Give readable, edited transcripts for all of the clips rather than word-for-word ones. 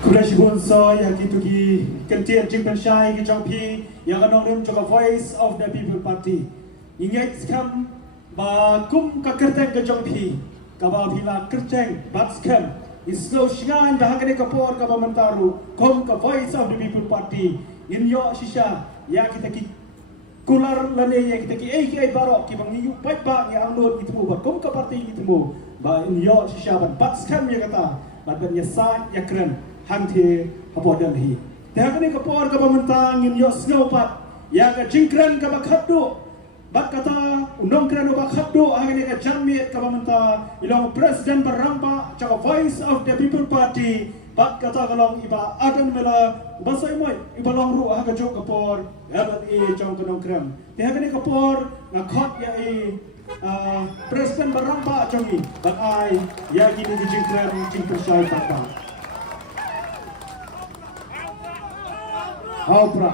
Kurashibun so yakituki kentian jingpen shai ki jongpi yang anong joka Voice of the People Party. Ingat skam ba kum ka kerteng ke jongpi ka ba pila kerteng bat skam islo shingan da hagane ka por ka ba mentaru kum ka Voice of the People Party in yo shisha yakitaki kular lane yakitaki ai barok ki bang yu pat ba ya anglod itu ba kum ka parti itu ba in yo shisha bat skam ya kata bat ban yasa yakren hanti hapodan hi tehakani kapor ka pamantang in yo snowpat ya ka jingkran ka bakhaddo bat kata undong kran ba khaddo agani ka jammiet ka pamanta ilong president barampa cha Voice of the People Party bat kata kalong iba adan mela basai moy iba long ru ha ka jok kapor habat e chong kanong kram tehakani kapor na khot ya e president barampa chongi bat ai ya gini jingkran jingpersai patang Aupra.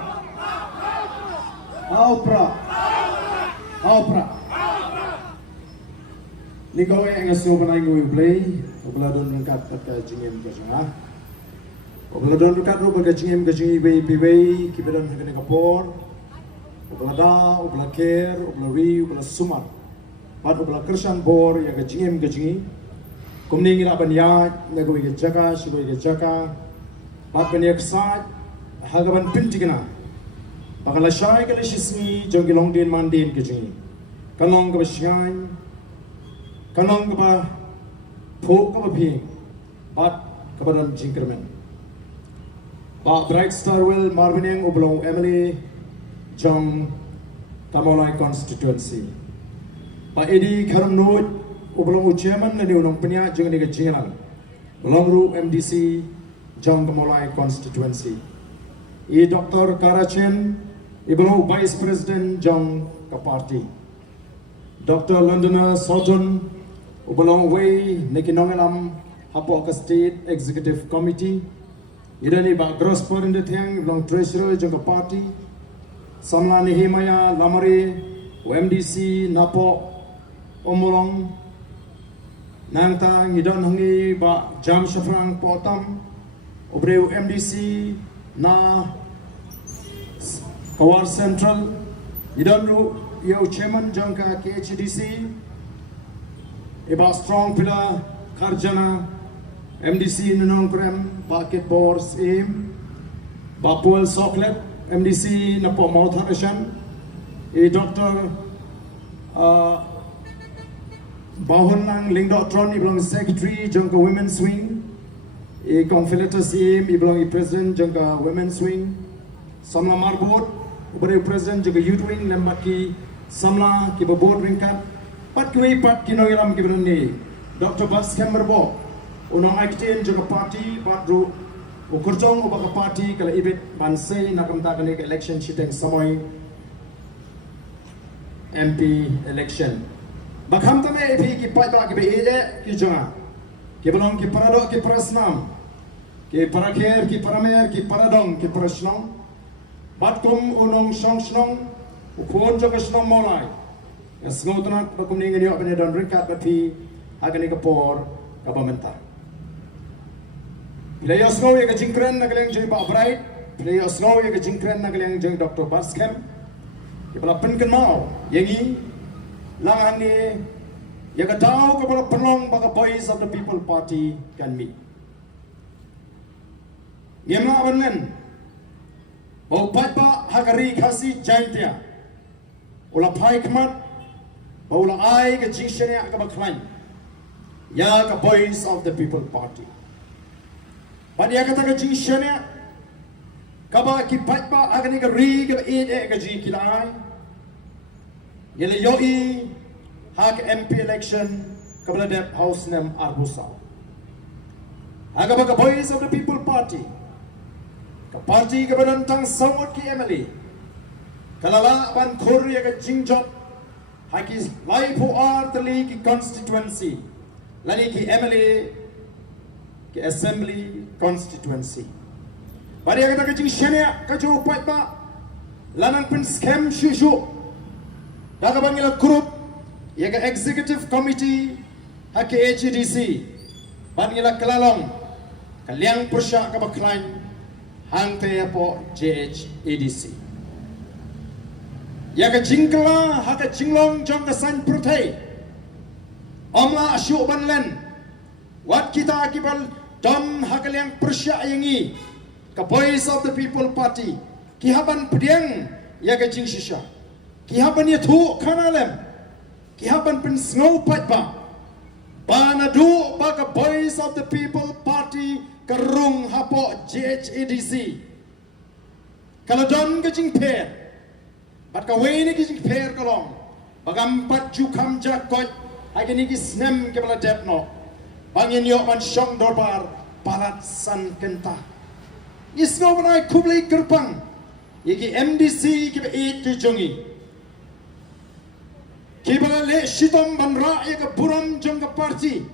Ni kau yang ngasih open aing play, opeladon dekat kat jingem ke sana. Opeladon dekat ro kat jingem ke jingi bay kibedan hagane kapor. Opelada, opelaker, opelari, opelasumar. Pat opelakersan bor ya ke jingem ke jingi. Kumning ira banya nego ke jaka, sigo ke jaka. Pat banya kesat hagaban pintigna pakala shai kala shismi jongi longdin mandin kijing kanong ka basyan kanong ka ba phok ka ba phi bat kabadan jingkermen ba bright star well marvineng oblong emily jong tamolai constituency ba edi kharam noit oblong chairman na diunong penya jong ni ka jingalan bolongru mdc jong tamolai constituency Dr. Karachen, Iblo Vice President Jong Kaparti. Dr. Londoner Soton, Ubalong Way, Nekinongalam, Hapoka State Executive Committee. Irani Ba Grosper in the Tang, Long Treasurer Jong Kaparti. Samlani Himaya, Lamari, MDC, Napo, Omolong. Nangta, Nidon Hungi, Ba Jam Shafrang Potam, Obreu MDC, na Kawar Central idonru yo chairman jangka KHDC iba strong pila karjana MDC nanong prem paket boards aim Bapuel Soklet MDC na po Mount Harashan Dr. Bahon lang Lingdotron ibang secretary jangka Women's Wing Confilitus im ibelong president jangka Women's Wing samla marbot ubare president jangka Youth Wing lembat ki samla ki board ringkat pat ki pat kinongilam ki benni Dr. Bas Kemmerbo unong aktin jangka party patru ukurjong ubaka party kala ibit bansay nakam takani election shiteng samoy MP election bakham tame ipi ki pat ba ki be ki jonga ki belong ki parado ki prasnam ki parakher ki paramer ki paradong ki prasnong batkum unong songsnong ukon jaka snong molai ngasngotna bakum ningan yo bene don ringkat bati agani kapor kabamenta Player snow ye ka jingkren na kaleng jeng ba bright player snow ye ka jingkren na kaleng jeng Dr. Baskem ki bala penken mau yengi langan ni ya ka tau ka bala penong baka Voice of the People Party kan mi Gemla abannen bau patpa hagari khasi jaintia ula pai kmat bau la ai ka jingshania ka baklain ya ka Voice of the People Party padia kata ka jingshania ka ba ki patpa agani ka ri ka ka ji kilai yele yoi hak MP election ka bala dep house nem arbusa aga ba ka Voice of the People Party parti keberantang samut ki Emily kalala ban khori ka jingjot hakis lai pu artli ki constituency lani ki Emily ki assembly constituency bari ka ka jing shania ka ju pat ba lanang pin scam shishu daga bangila group ya ka executive committee hak HDC bangila kalalong kaliang persya ka baklain hang te po JHADC ya ka jingkla ha ka jinglong jong ka san protei omla asyu banlen wat kita kibal dom ha kaliang persya yangi ka Voice of the People Party kihaban pediang ya ka jing shisha kihaban ya thu kanalem kihaban pen snow pat ba banadu ba ka Voice of the People Party kerung hapo JHADC kalau don ke jing per bat ka wene ke jing per kolong bagam pat ju kam jakot agini ki snem ke bala depno bangin yo man shong dorbar palat san kenta isno banai kublai kerpang yiki MDC ki be it ki jongi ki bala le shitom ban ra ya ka buram jong ka party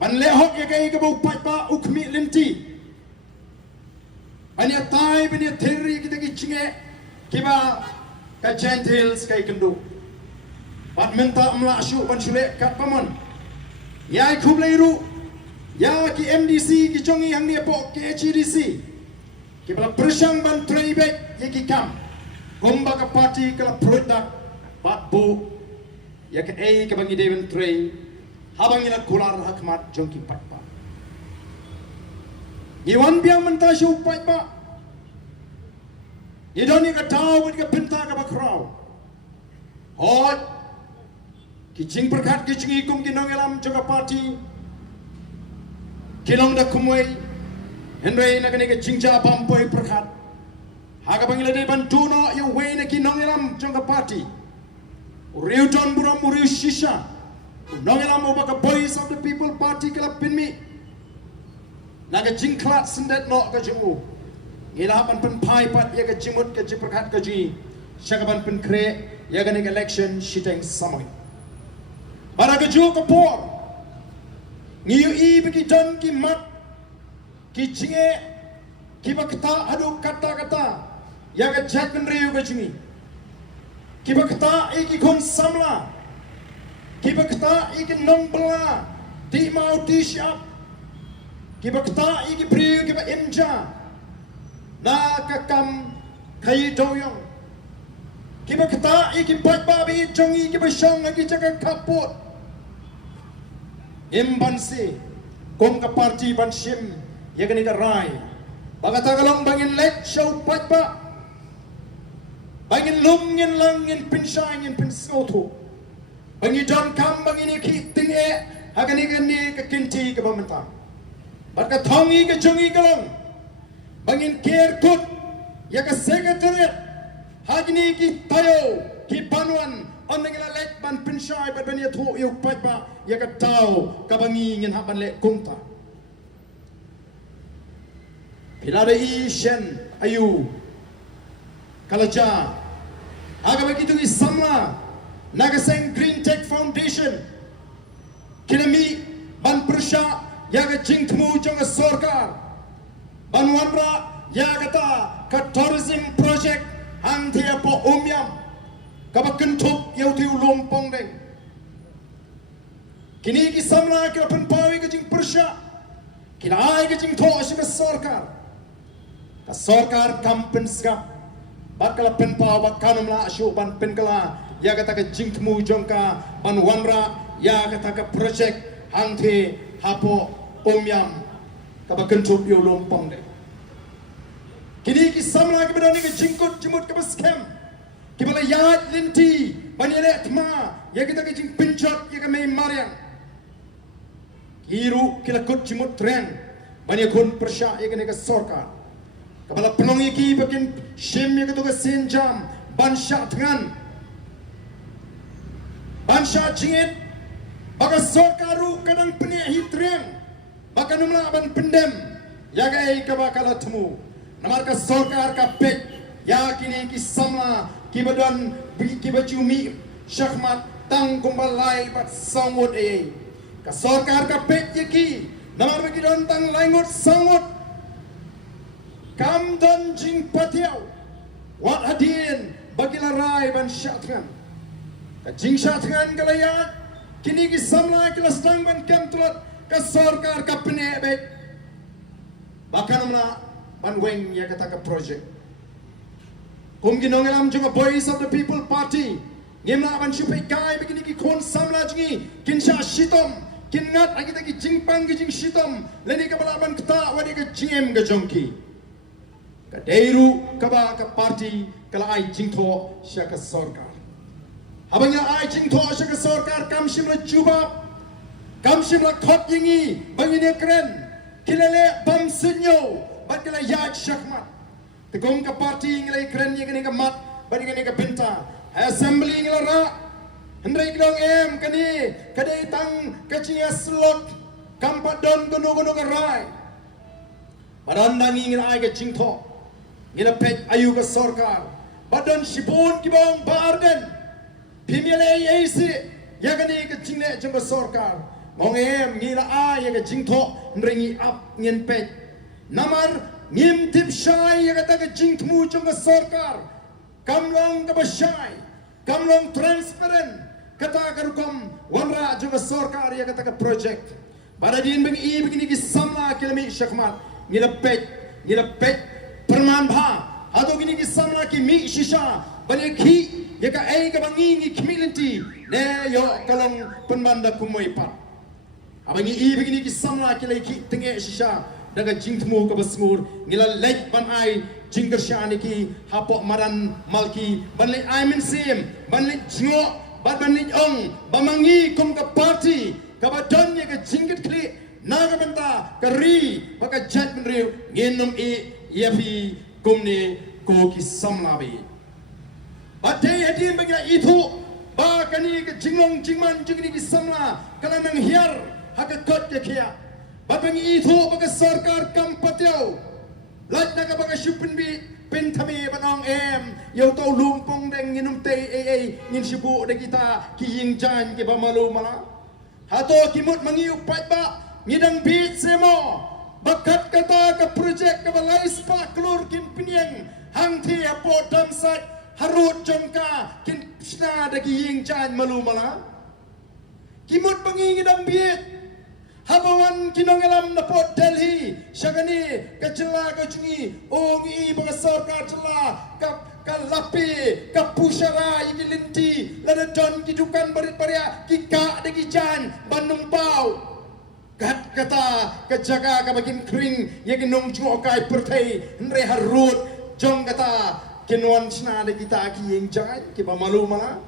ban lehok ya kai ka bau pat pa ukmi linti ania tai bania terri kita ki chinge kiba ka gentiles kai kendo bat minta amla asyu ban shule kat paman ya kublai ru ya ki MDC ki jongi hang dia po ki HDC kiba persang ban tribek ya ki kam gomba ka party kala product bat bu ya ka ka bangi deven trei habang ina kular hakmat jongki patpa iwan biang menta shu patpa idoni ka taw ka pinta ka bakraw hot ki jing perkat ki jing ikum ki nongelam joga party kilong da kumwei henrei na kani ka jingja bampoi perkat haga bangila de bantuno yu wei na ki nongelam joga party riu don buram riu shisha nongelam oba ka Voice of the People Party kala pinmi naga jingklat sendet no ka jingu ilapan pen pai pat ya ka jimut ka jiprakat ka ji shakaban pen kre ya ga election shiteng samoi para ka ju ka por ngiu i bagi don ki mat ki jinge ki bakta adu kata ya ga jakun riu ka jingi ki bakta e ki khon samla kiba kata iki nombla di mau di siap kiba kata iki priu kiba imja na kakam kai doyong kiba kata iki pat babi jongi kiba shong lagi jaga kaput imbansi kong ka party banshim ya gani ka rai bagata kalong bangin let show pat ba bangin lungin langin pinshain pinskoto bangi don kam bangi ni ki tinge hagani gani ka kinti ka bamenta barka thongi ka jungi kalong bangin ker kut ya ka secretariat hagini ki tayo ki banwan onengla let ban pinshai bat bani thu yu patba ya ka tau ka bangi ngin haban le kunta pilada i shen ayu kalaja aga bagi tu isamla Nagaseng Green Tech Foundation kinami ban persya yaga jingtmu jonga sorkar ban wanra yaga ta ka tourism project hang thia po umyam ka bakentup yau tiu lompong deng kini ki samla ka pen pawi ka jing persya kina ai ka jing tho asima sorkar ka sorkar kampens ka bakala pen paw bakanum la asyu ban pen kala ya kata ka jingtmu jongka ban wanra ya kata ka project hangthi hapo omyam ka bakentup yo lompong de kini ki samla ki bedani ka jingkut jimut ka scam ki bala yat linti banile tma ya kita ka jing pinchot ya ka mai maryang kiru kila kut jimut tren bani kun persya ya ka sorkar ka bala penongi ki bakin shim ya ka senjam ban sha tngan Bansha jingit baka sorkaru kadang penih hitreng baka numla ban pendem yagai ka bakala temu namar ka sorkar ka pek ya kini ki samla ki badan ki bajumi syahmat tang kumbalai bat sangut ka sorkar ka pek yaki namar bagi don tang laingut sangut kam don jing patiau wat hadin bagi larai ban syatkan ka jing syatkan kalayat kini ki samla kelas tang ban kam tulat ke sarkar ka penebek bahkan mana banweng ya kata ke project kum ginongelam juga Voice of the People Party ngimna ban syupai kai begini ki kon samla jingi kinsha shitom kinngat agi taki jingpang gi jing shitom leni ka balaban kta wadi ka GM ga jongki ka deiru ka ba ka party kala ai jingtho sya ka sarkar habanya ai jingtho sya ka sarkar kam shimla juba kam shimla khot yingi bangine kren kilele bam sunyo bat kala yaj shakmat tegong ka party nglai kren yeng ka mat badi ka pinta assembly ngelara hendrai kidong kani kadai tang kacing slot kampat don gono karai badan dangi ngila ai ke jingtho ngila pek ayu ke sarkar badan shibon kibong barden pimile yesi yagani ke jingne jeng ke sarkar mong ngila ai ke jingtho ndrengi ap ngin pek namar ngim tip shai yagata ke jingtmu jeng ke sarkar kamlong kabashai kamlong transparent kata karukom wanra juga sarkar ya kata ke project pada din begini ki samla kilami syakmat ngilapet perman bha atau gini ki samla ki mi shisha bani ki ya ka ai ka bangi ni community ne yo kalong penbanda kumoi pat abangi begini ki samla kilai ki tenge shisha daga jingtmu ka basngur ngila lek ban ai jingger shani ki hapok maran malki banle aimin sim banle jingo banle ong bamangi kum ka party ka badon ye ka jingget kli naga benta ka ri baka chat min riu ngenum yafi kumni ko ki samlabi batay hadim bagira itu ba kani ka jinglong jingman jingni ki samla kala nang hiar haka kot ye kia babangi itu baka sarkar kampatyo lat na ka baka shupin bi pentami banong yo to lumpong deng nginum te ngin sibu de kita ki yingjan ki bamalu mala hato kimut mangiu pat ba ngidang bit semo bakat kata ka project ka balai spa klur kin pinyang hang thi apo damsat harut jongka kin sna de ki yingjan malu mala kimut mangi ngidang bit habawan kinongelam na Port Delhi syagani kacela kacungi ongi banga sarkar cela ka lapi ka pushara yilinti lada don kidukan barit paria kika de kijan banumpau kat kata kajaga ka bakin kring yaginong juokai pertai ndre harut jong kata kinwan sna de kita ki yengjan ki bamalu mala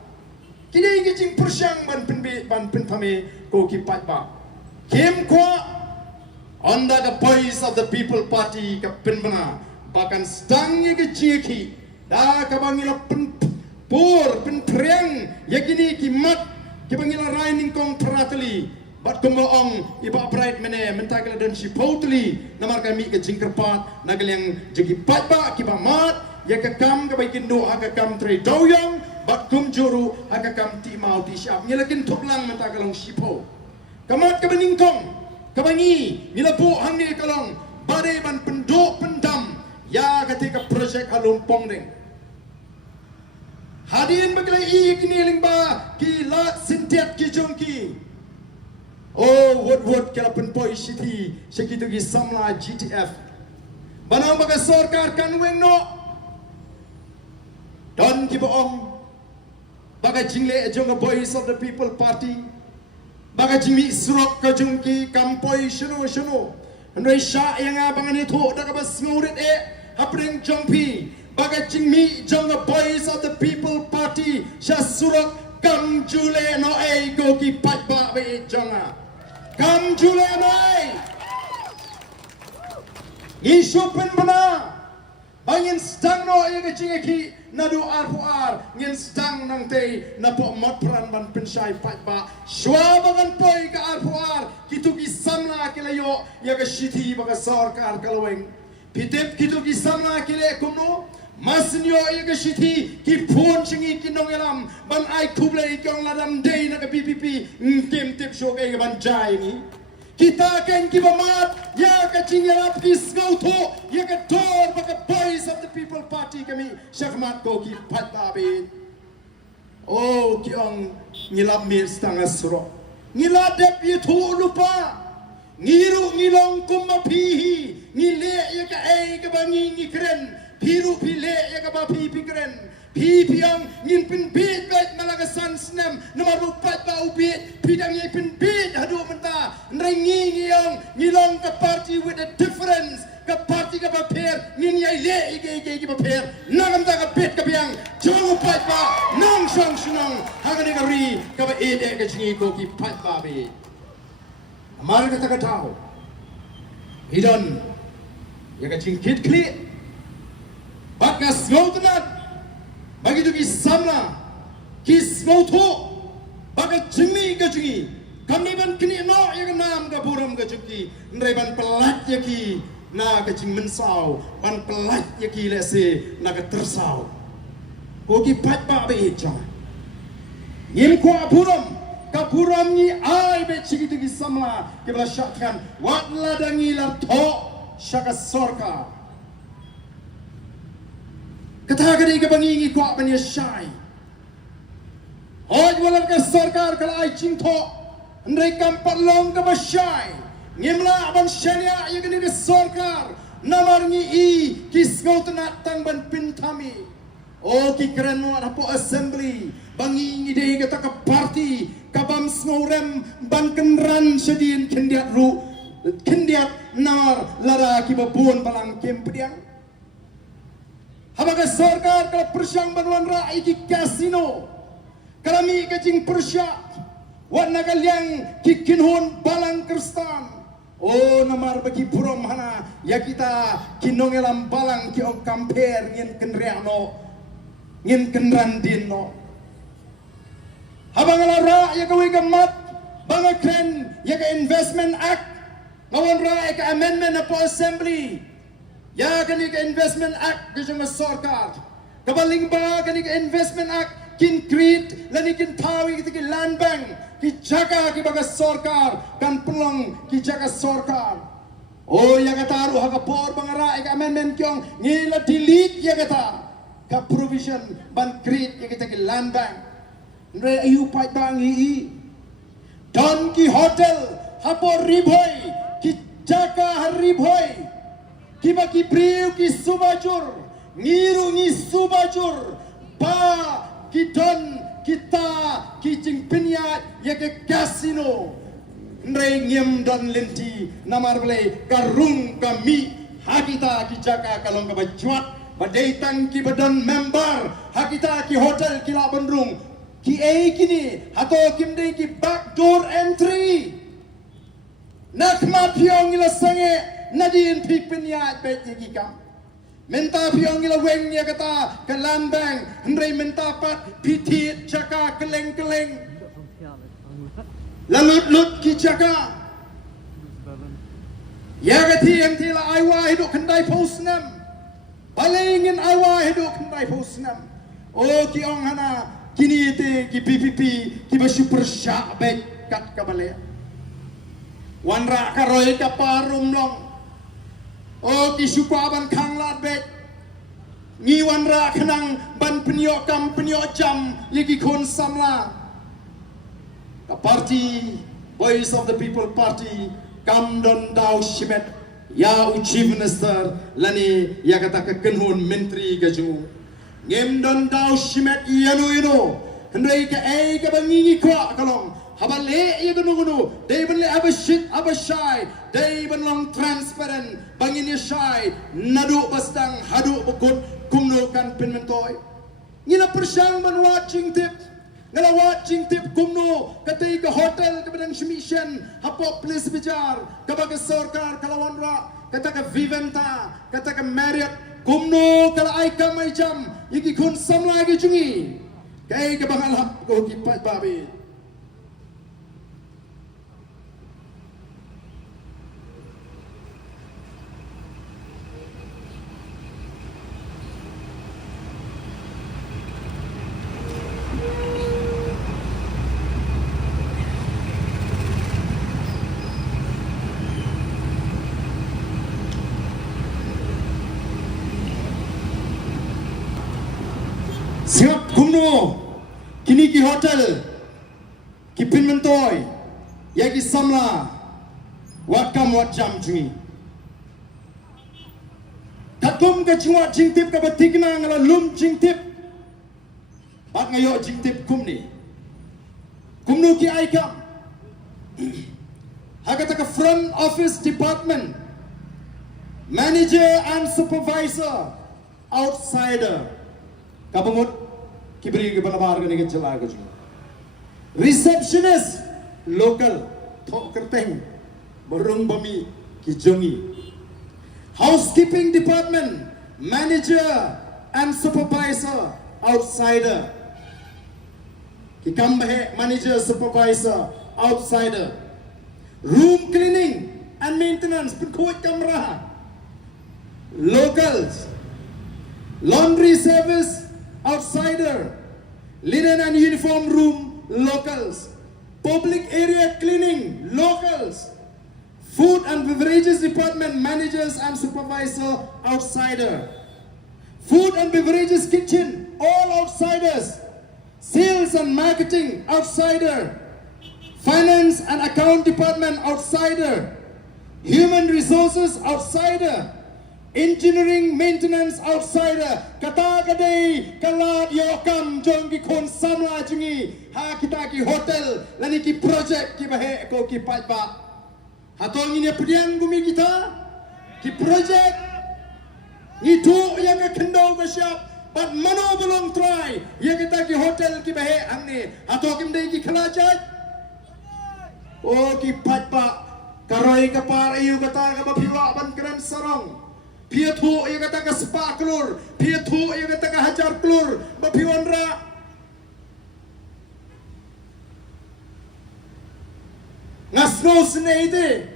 kini kijing persyang ban penthame ko ki patba Kim Kwa under the Voice of the People Party ka pinbana bahkan stang ye ke chiki da ka bangila pur pentreng yakini ki mat ki bangila raining kong tratali bat kumoong iba bright mene mentakala dan si potli namar kami ke jingkerpat nagalyang jegi patba ki ba mat ya ka kam ka bagindo aga kam tre doyang bat kumjuru aga kam ti mau ti syap nyelakin tuklang mentakalong sipo kamat kebeningkong kebangi nilapu hangni kalong badai ban pendok pendam ya ketika projek halumpong deng hadirin begelai kini lingba ki la sintiat ki jongki oh wot kala penpoi city sekitu ki samla GTF banang baga sarkar kan wengno don ki boong baga jingle jonga Voice of the People Party baga jimi surok ka jungki kampoi shunu ndoi sha yang abangan itu da ka bas ngurit hapreng jongpi baga jimi jonga Voice of the People Party sha surok kam jule no go ki patba be jonga kam jule no isupen bana bangin stang no ga jingeki nadu ar ngin stang nang te na po mat pran ban pensai patba shwa bagan poi ka ar kitu ki samla kilayo ya ga shiti baga sarkar kalweng pitep kitu ki samla kile kuno masnyo ya ga shiti ki phon chingi kinongelam ban ai kuble kyong ladam dei na ka PPP ngkem tip show ke ban jai ni kita kan kibamat ya ka chingarap ki skauto ya ka tor baka Voice of the People Party kami syakmat ko ki patabi oh kiong ngilap mir stanga suro ngiladep itu lupa ngilong kumapihi ngile ya ka ai ka bangi ngi kren piru pile ya ka ba pi kren pi piang ngin pin bit bet malaga san snam nama rupat ba ubi pidang ye pin bit hadu menta nrengi ngiyong ngilong ka party with a difference ka party ka ba per ngin ye le ige ba per nagam ta ka bit ka biang jong upat ba nong shong shong hagani ka ri ka ba ede ka chingi ko ki pat ba be amar ka ta ka tao hidon ya ka ching kit kli bakas ngautanat begitu kisamna kismauto baga jemi ka jungi kami ban kini no yang nam ka buram ka juki ndai ban pelat ya ki na ka jing mensau ban pelat ya ki lese na ka tersau ko ki pat ba be cha ngim ko buram ni ai be chigi tu kisamla ke bala syakkan wat ladangi lar tho syaka sorka kata kadi ke bangi kuat bani syai hoj walam ke sarkar kala ai cingtho ndai kampat long ke basyai ngimla ban syania ye kini ke sarkar namar ngi I kisgau tenat tang ban pintami o ki keren apo assembly bangi ngi de kata ke party kabam ngorem ban kenran sedin kendiat nar lara ki babun balang kempediang Habaga sarkar kalau persyang banuan rakyat ki kasino kalami kacing persyak warna kaliang kikinhun balang kerstan oh namar bagi burom hana ya kita kinongelam balang ki ong kamper ngin kenreano ngin kenrandino habang ra ya kawi gamat banga kren ya ka investment act ngawan ra ka amendment na po assembly ya kani ka investment act kisang sarkar kabaling ba kani ka investment act kin create lani kin tawi ki land bank ki jaga ki baga sarkar kan pelong ki jaga sarkar oh ya kata ru ha ka por bangara ka amendment kyong ngila delete ya kata ka provision ban create ya kita ki land bank ndre ayu pai bang I Don ki hotel hapo riboy ki jaga riboy kiba ki priu ki subajur ngiru ni subajur ba ki don kita ki jing pinya ya ke kasino ndre ngiem don lenti namar bele karung kami hakita ki jaka kalong ka bajuat badai tang ki badan member hakita ki hotel ki la bandrung ki kini hato kimde ki backdoor entry nakma piong ila sange nadin pipenya bet ye gikam menta piong ila weng ya kata ke lambang hendrai menta pat pitit caka keleng lalut ki caka ya kati yang tila aiwa hidup kendai posnam palingin aiwa hidup kendai posnam oh ki ong hana kini te ki PPP ki ba super syak bet kat kabale wanra karoy ka parum long oh ki suka ban khang lat bet ngi wanra khnang ban penyo kam penyo jam lagi kon samla ka party voice of the people party kam don dau shimet ya chief minister lani ya kata ka kenhun menteri gaju ngem don dau shimet yanu hendai ka ka bangi ko kalong habale ya gunu dei ban le abashai dei ban long transparent bangin ya shai nadu bastang hadu bukut kumno kan penmentoy ngina persyang ban watching tip ngala watching tip kumno katay ka hotel ka badang mission hapo place bijar kabaga sarkar kalawanra kata ka viventa kata ka marriott kumno kala ay kamay jam yigi kun samla gi jungi kay ka bangal hap ko ki pat babi siap kumno kini ki hotel ki pinmentoy ya ki samla wat kam wat jam jungi takum ke chungwa jingtip ka batikna ngala lum jingtip bat ngayo jingtip kumni kumnu ki aikam hagata ka front office department manager and supervisor outsider kabamut kibri ke balabar ke jela ke receptionist local thok kerteng barung bami ki jongi housekeeping department manager and supervisor outsider ki kambahe manager supervisor outsider room cleaning and maintenance penkoi kamera locals laundry service outsider linen and uniform room locals public area cleaning locals food and beverages department managers and supervisor outsider food and beverages kitchen all outsiders sales and marketing outsider finance and account department outsider human resources outsider engineering maintenance outsider kata kadai kalat yokam jong ki kon samla jungi ha kita ki hotel lani ki project ki bahe ko ki pat ba hatong ini pedian bumi kita ki project ni tu yang ke kendau ke siap but mano belum try ya kita ki hotel ki bahe angni atau kim dai ki kelajat oh ki pat ba karoi kapar ayu kata ka bapila ban keren sarong Pia thu ia kata ka sepa kelur, pia thu ia kata ka hajar kelur, bapiwan ra. Ngasno seneide,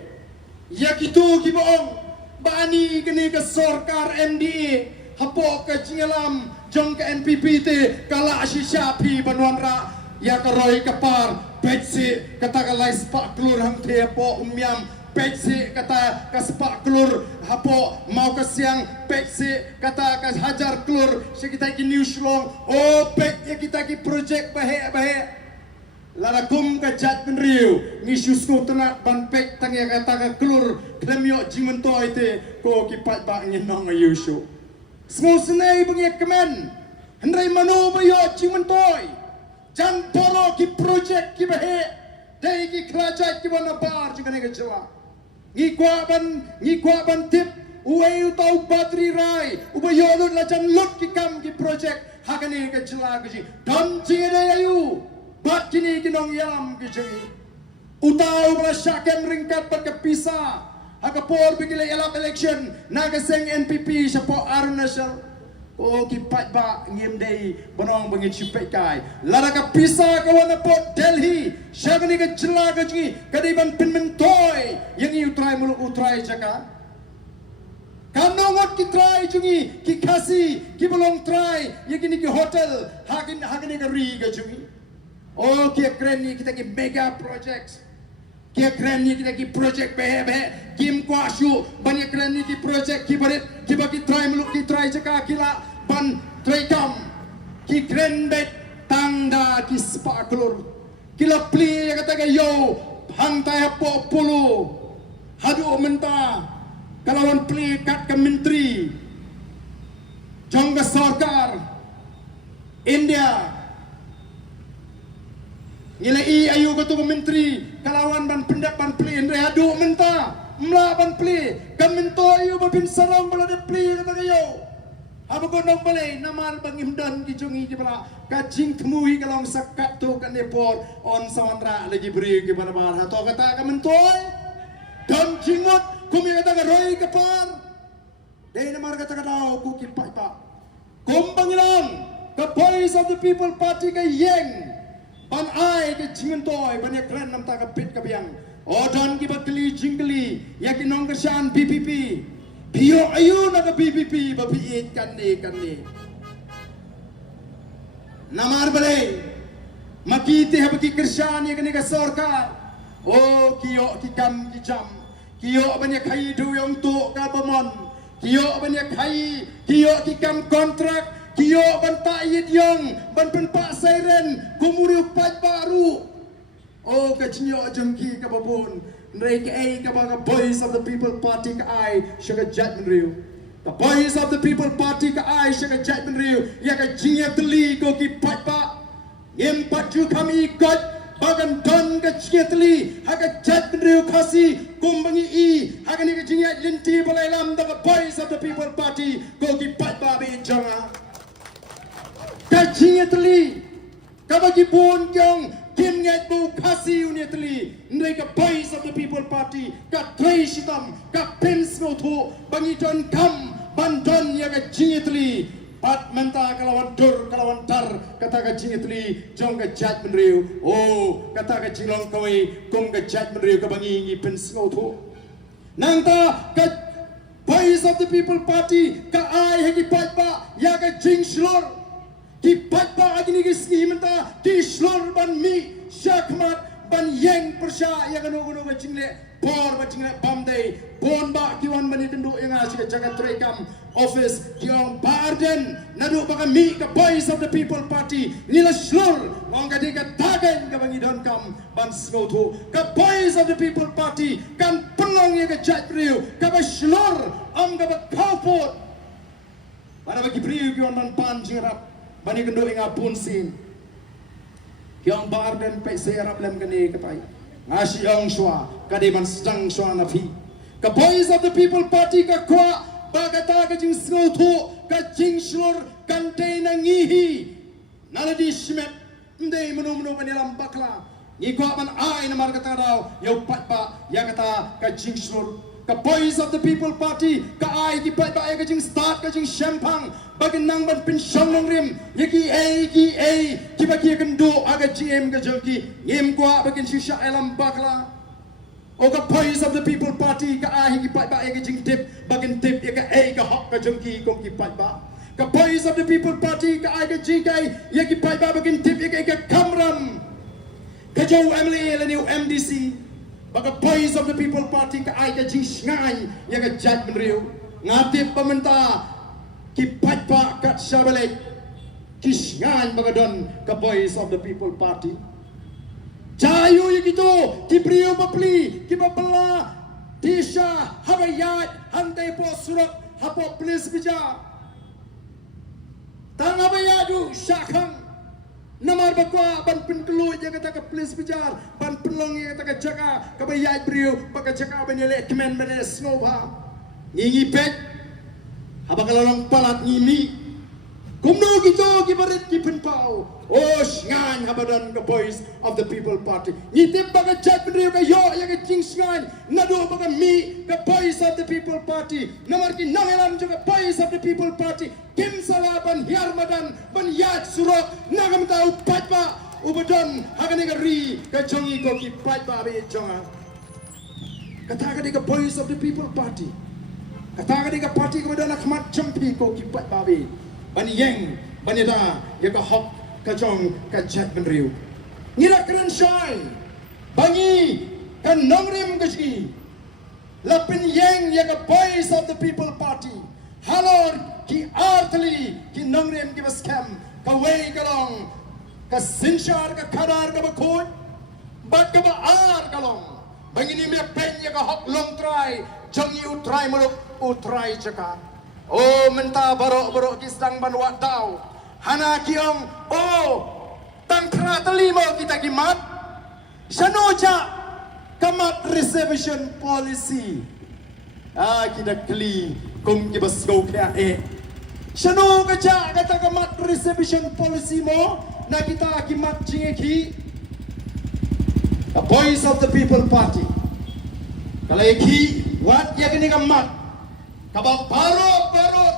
ya kitu ki boong, bani kini ke sorkar MDA, hapo ke cingalam, jong ke NPP te, kala asisya pi banuan ra, ya karoi kapar, betsi kata ka lai sepa kelur hang te hapo umyam, Peksi kata kaspak kelur hapo mau ke siang peksi kata kas hajar kelur si kita ki news long oh pek ya kita ki project bahe lala kum ka jat penriu ni susku tena ban pek tang ya kata ka kelur klemyo jimento ite ko ki pat ba nginong ayusu semua senai bengi kemen hendrai mano bayo jimentoi jan poro ki project ki bahe dai ki kerajat ki bana bar jengane ke jawa ngikwa ban tip uai utau batri rai ubayolut lajan lut ki kam ki project hakani ke jela ke ji dam jingade ayu bat kini kinong yalam ki ji utau bala syakem ringkat bat ke pisa hakapor bigile yalam election naga seng NPP sapo arunasal oh ki pat ba ngim dei bonong bengi chipek kai lara ka pisa ka wana pot Delhi syagani ka jela ka ji kadiban pinmentoy yang utrai muluk utrai jaka kanongot ki try jungi ki kasi ki belum try yakini ki hotel hagini ka ri ka jungi oh ki keren ni kita ki mega projects ki keren ni kita ki project behe kim kwashu banyak keren ni ki project ki barit ki bagi try muluk ki try jaka kila ban try kam ki keren bet tangda ki spaklur kila pli kata ke yo hang tay po pulu hadu menta kalawan pli kat ke menteri jangka sarkar India ngilai ayu ketua menteri kalawan ban pendak ban pli andre hadu menta mla ban pli kan mento ayu babin sarong bala de pli kata kayo apa ko nong balai namar bangimdan ki jungi ki bala kajing temui kalong sakat tu kan nepor on sawandra lagi beri ki bana bar hato kata ka mentoy dan jingmot kumi kata ka roi kapar dei namar kata ka daw ku ki pai pa kombangilang the voice of the people party ka yeng ban ai ke jimentoy ban ya kren nam ta ka pit ka biang o dan ki bakli jingli yakin nong kersan PPP Pio ayu na ka PPP babiit kan ni namar balay makiti habaki kersyani kani ka sarkar oh kiyo kikam kijam kiyo banyak kai du yang tu ka pamon kiyo banyak kai kiyo kikam kontrak kiyo ban payit yang ban penpak siren kumuri upat baru oh kacnyo jengki ka babon Ndrei ke ai ka baga Boys of the People Party ka ai shaga judgment riu. The Boys of the People Party ka ai shaga judgment riu ya ka jinga tli ko ki patpa. Ngem patu kami ikut bagan don ka jinga tli ha ka judgment riu khasi kumbangi I ha ka ni ka jinga linti balai lam the Boys of the People Party ko ki patpa be janga. Ka jinga tli ka bagi pun kyong Kim ngai bu kasi unitli ndai ka Boys of the People Party ka trai sitam ka pens ngo thu bangi don kam bandon ya ka jingitli pat menta kalawan dur kalawan tar kata ka jingitli jong ka jat menriu oh kata ka jinglong kawai kum ka jat menriu ka bangi ngi pens ngo thu nangta ka Boys of the People Party ka ai hegi pat ba ya ka jing slor Ki patpa agini giski menta ki slor ban mi syakmat ban yeng persya ya kanu ba jingle por ba jingle bamdei bon ba ki wan mani tendu yang asik jaga trekam office ki on barden nadu ba mi ka Boys of the People Party nila slor mong ka ka tagen ka bangi don kam ban smotu ka Boys of the People Party kan penong ya ka jat riu ka ba slor am ka ba kaupot para bagi priu ki on ban pan jingrap Bani kendo inga punsin. Yang barden pe serap lem kene katai. Ngasi ang shwa kadi man stang shwa na phi. Ka Boys of the People Party ka kwa bagata ka jing sngotu ka jing shlor kante na ngihi. Naladi shmet ndei menu panilam bakla. Ngi kwa man ai na markata daw yo patpa ya kata ka jing shlor ka Boys of the People Party ka ai ki patpa ya ka jing start ka jing champagne Bagin nang ban pinsyong ng rim Yaki ay Kiba kia kendo aga GM ka jangki Ngim kwa bagin shisha elam bakla O ka Boys of the People Party Ka ahi kipat ba ay ka jing tip Bagin tip yaka ay ka hok ka jangki Kong kipat ba Ka Boys of the People Party Ka ahi ka jingkay Yaki kipat ba bagin tip yaka ay ka kamram Ka jaw MLA laniw MDC Baka Boys of the People Party Ka ahi ka jing shngay Yaka jat menriw Ngatip pamenta Ki patpa kat syabalik Kisngan bagadon Ka Boys of the People Party Jayu yang itu Ki priyo papli Ki babala Tisha Habayat Hantai po surat Hapo please bija Tang habayadu Syakang Namar bakwa Ban penkelu Yang kata ka please bijar Ban penlong yang kata ka jaka Kabayat priyo Baka jaka banyalek Kemen benes ngobha Ngingi pek Habakalalong palat ngimi Kumno gitu kibarit kipinpau Oh sngan habadan ka Boys of the People Party Ngitip baka jat penriyo ka yo Ya ka jing sngan Nado baka mi ka Boys of the People Party Namar ki nangelam juga Boys of the People Party Kim salaban hiarmadan Ban yat surok Nagam tau patpa Ubadon Hakani ka ri Ka jongi ko ki patpa Abe jonga Katakan di ka Boys of the People Party Katakan di ka party kepada anak mat jampi ko kipat babi. Bani yeng, bani da, ya ka hok, ka jong, ka jat menriu. Ngira keren syai, bangi, ka nongrim kaji. Lapin yeng, ya ka Boys of the People Party. Halor, ki artli, ki nongrim ki baskam, ka way kalong, ka sinsyar, ka kadar, ka bakod, bat ka baar kalong. Bangi ni me pen, ya ka hok long try, jangi utray maluk, utray cakap. Oh menta barok kisang banwat tau. Hana kiong oh tangkra telimo kita kimat. Sanoja kamat reservation policy. Kita kli kum kibas go kaya Sano kaca kata kamat reservation policy mo na kita kimat jingeki. The Boys of the People Party. Kalau iki wat ya kini kamat. Kabab baro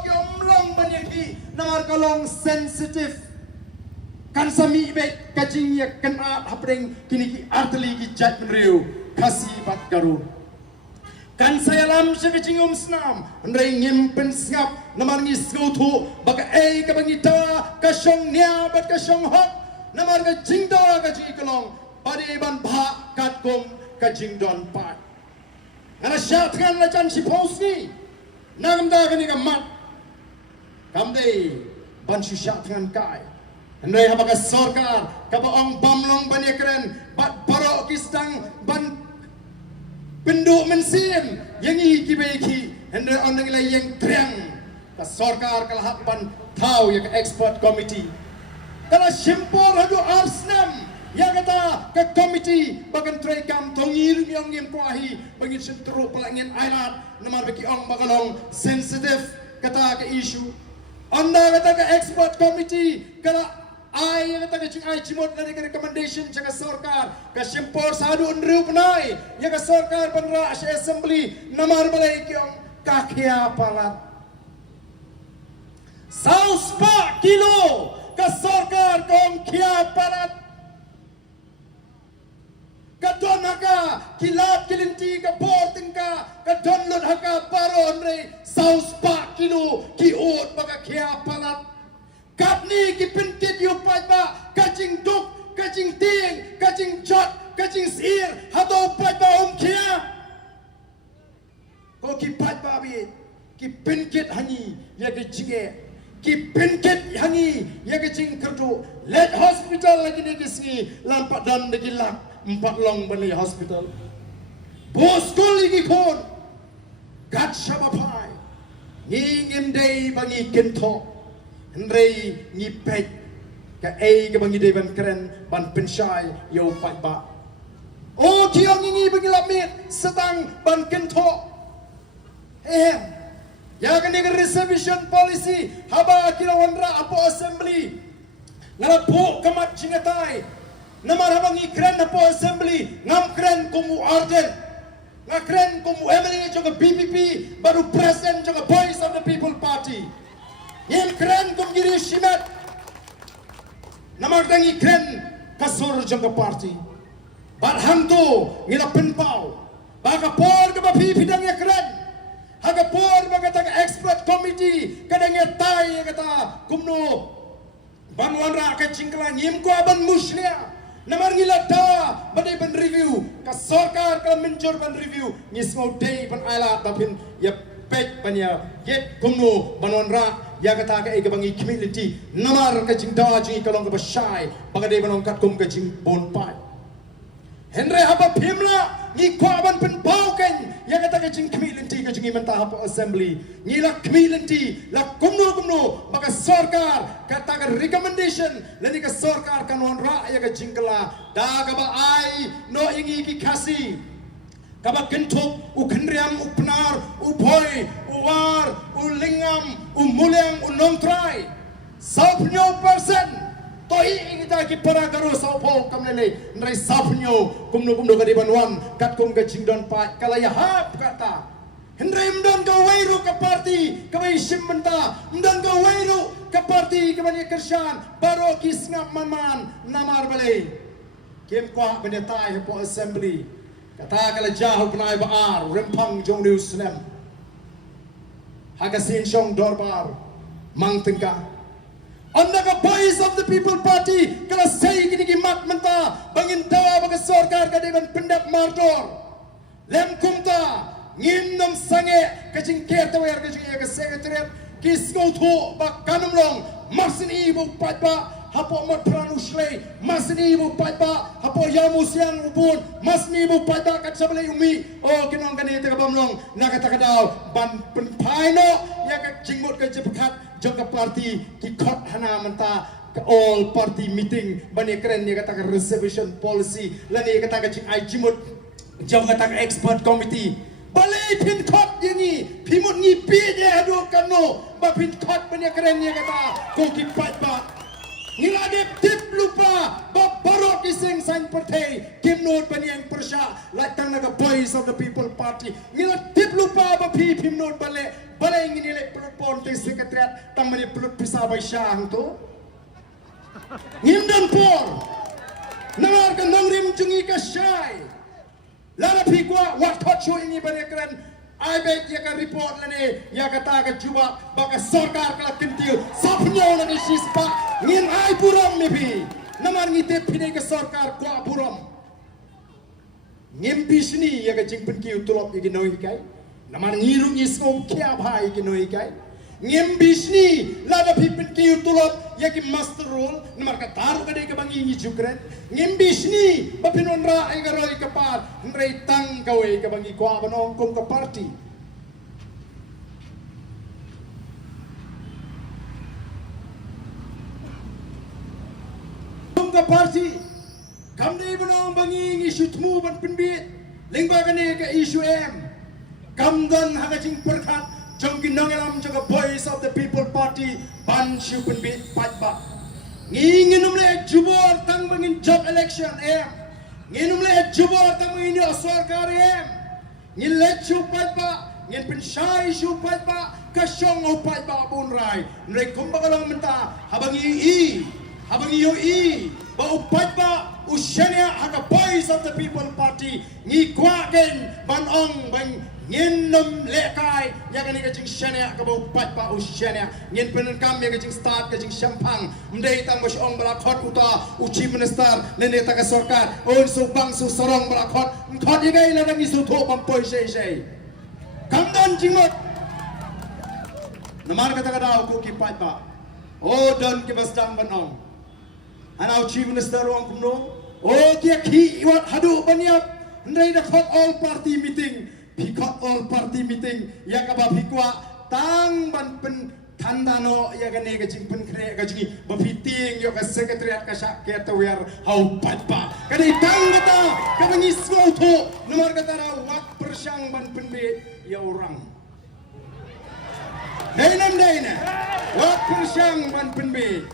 yung lang banyaki na kalong sensitive kan sami ibet kajing ya kan hapring kini ki artli ki jat menriu kasi bat garu kan saya lam sa kajing snam ndray ngimpen ngap namar ni skutu baka ay kabangita kasyong niya bat kasyong hot namar ka jingda kajing kalong padiban bha katkom kajing don pat ngana syatkan na chan si post ni Nagamda ka ni kamat Kamday Bansi siya dengan kai Andai habaka sorkar Kabaong bamlong banyakren Bat baro kistang Ban penduk mensim yang iki beki hendre on nang yang triang ka sarkar kala hakpan tau ya ka expert committee kala simpor hadu arsnam ya kata ke komiti bagan trekam tongir yang ngim kuahi bangin sentru pelangin ailat nomor beki ong bagalong sensitive kata ke isu anda kata ke expert committee kala ai kata ke cing ai cimot dari ke recommendation jaga sarkar ke simpor sadu unriu penai ya ke sarkar penra assembly nomor balai ki ong kakia palat Saus Pak Kilo ke sarkar kong kia parat kadon haka kilat kilinti ka porting ka kadon lot haka paron re Saus Pak Kilo ki ot baka kia parat kapni ki pintit yu pa kacing duk kacing ting kacing jot kacing sir hato pa kia ko ki pa bi ki pintit hani ya ke jinge ki pinket hangi ya kecing kerdu let hospital lagi ni kisni lampak dan lagi lak empat long bani hospital bos kul lagi kon gat shabapai ngim day bangi kento hendrei ngipet ka ai ka bangi day ban keren ban pensyai yo pat ba oh kiong ngi bangi lamit setang ban kento ya kan dengan reservation policy haba kilawandra apo assembly ngalapo kamat jingatai namar habang ikren apo assembly ngam kren kumu arden ngakren kumu MLA juga BPP baru present juga voice of the people party ngim kren kum giri shimat namar dang ikren kasur juga party barhanto ngila penpau baka por ke BPP dang ikren haga por bagata expert committee kadang tai kata kumno banwanra ka cingkla nyim ko aban muslia namar ngila da badai ban review ka sarkar ka menjor ban review ngismo day ban ala tapin ya pek ban ya get kumno banwanra ya kata ka ega bangi community namar ka cingda jingi kalong ka basai bagadai banong kat kum ka jing bon pai Henry haba pimla ni kwaban pen pauken ya kata ke jing community ke jing mentah apa assembly ni la community la kumno maka sarkar kata ke recommendation lani ke sarkar kanwan ra ya ke jingkala da ka ba ai no ingi ki kasi kaba kentuk u kenriam u penar u boy u war u lingam u mulyang u nongtrai 90% Tohi kita ki para garu saupo kamlele nrai sapnyo kumno ka dibanwan kat kum ka jingdon pa kalaya hap kata hendrai mdan ka wairu ka parti ka bai simmenta mdan ka wairu ka parti ka bani kershan baro kisngap maman namar balai kem kwa benetai po assembly kata kala jahu penai baar rempang jong diu snem hagasin shong dorbar mang tengka Anda ka voice of the people party kala say gini ki mat menta bangin dawa baga sarkar ka deban pendap mardor lem kumta nginnam sange ka jing kerta wer ka jing ka secretariat kis ngotho ba kanam long masin ibu patba hapo mat pranusle masin ibu patba hapo yamu siang ubun masni ibu patba ka sabale umi oh kinong kanite ka bamlong nakatakadaw ban penpaino ya ka jingmot ka jepakat Jangka parti ki khot hana menta ke all party meeting bani keren ni kata ke reservation policy lani kata ke ai jimut jauh kata ke expert committee balai pin khot yangi pimut ni pi je hadu kano ba pin khot bani keren ni kata ko ki pat ba ngilade tip lupa ba barok iseng sang partai kimnot bani yang persya latang naga voice of the people party ngilade tip lupa ba pi pimnot bale balai ingin nilai pelut ponte sekretariat tamani pelut pisah syang tu ngimdan por nangar ka nangrim jungi ka syai lara pikwa wat thochu ini banekran ai bet ya ka report lane ya kata ka juba baka sarkar kala tintiu sapnyo na ni sispa ngin ai buram mebi namar ngite pine ka sarkar kwa buram ngim bisni ya ka jingpen ki utulop iginoi kai namar ngiru ngisngom kia bhai ki noi kai Ngembis ni lada pipin kiu tulop yaki master role namar kataru kadai kabangi ni jukren. Ngembis ni bapinon ra ay garoi kapal nrai tang kawe kabangi kwa banong kong ka party. Kong ka party kamdai banong bangi isu temu ban penbit lingba kane ka isu kamdan hagajing perkat jongkin nangalam jaga voice of the people party ban siu penbit patba nginginum le jubor tang bangin job election nginum le jubor tang bangin sarkar ngin le chu patba ngin pensyai siu patba kasyong o patba bunrai nrei kumbagalang menta habangi yo ba upatba usyanya haga voice of the people party ngi kwaken banong bang ngin nom lekai ya kani kajing syanya ka ba upatba usyanya ngin penenkam ya kajing start kajing syampang mdei tang basyong balakot uta uchi minister nene ta ka sarkar on su bang su sarong balakot khot ye gai la ngi su tho bam poi sei kamdan jingmot namar kata kada ko ki patba o don ki basdang banong anau chief minister ruang kumno kia ki iwat hadu banyap ndai da khot all party meeting phikot all party meeting ya ka ba phikwa tang ban pen thandano ya ga ne ga jing pen kre ga jingi ba fiting yo ka secretariat ka syak ke tawar hau patpa ka dei tang kata ka bangi sko tho nomor kata ra wat persyang ban pen be ya orang dei na wat persyang ban pen be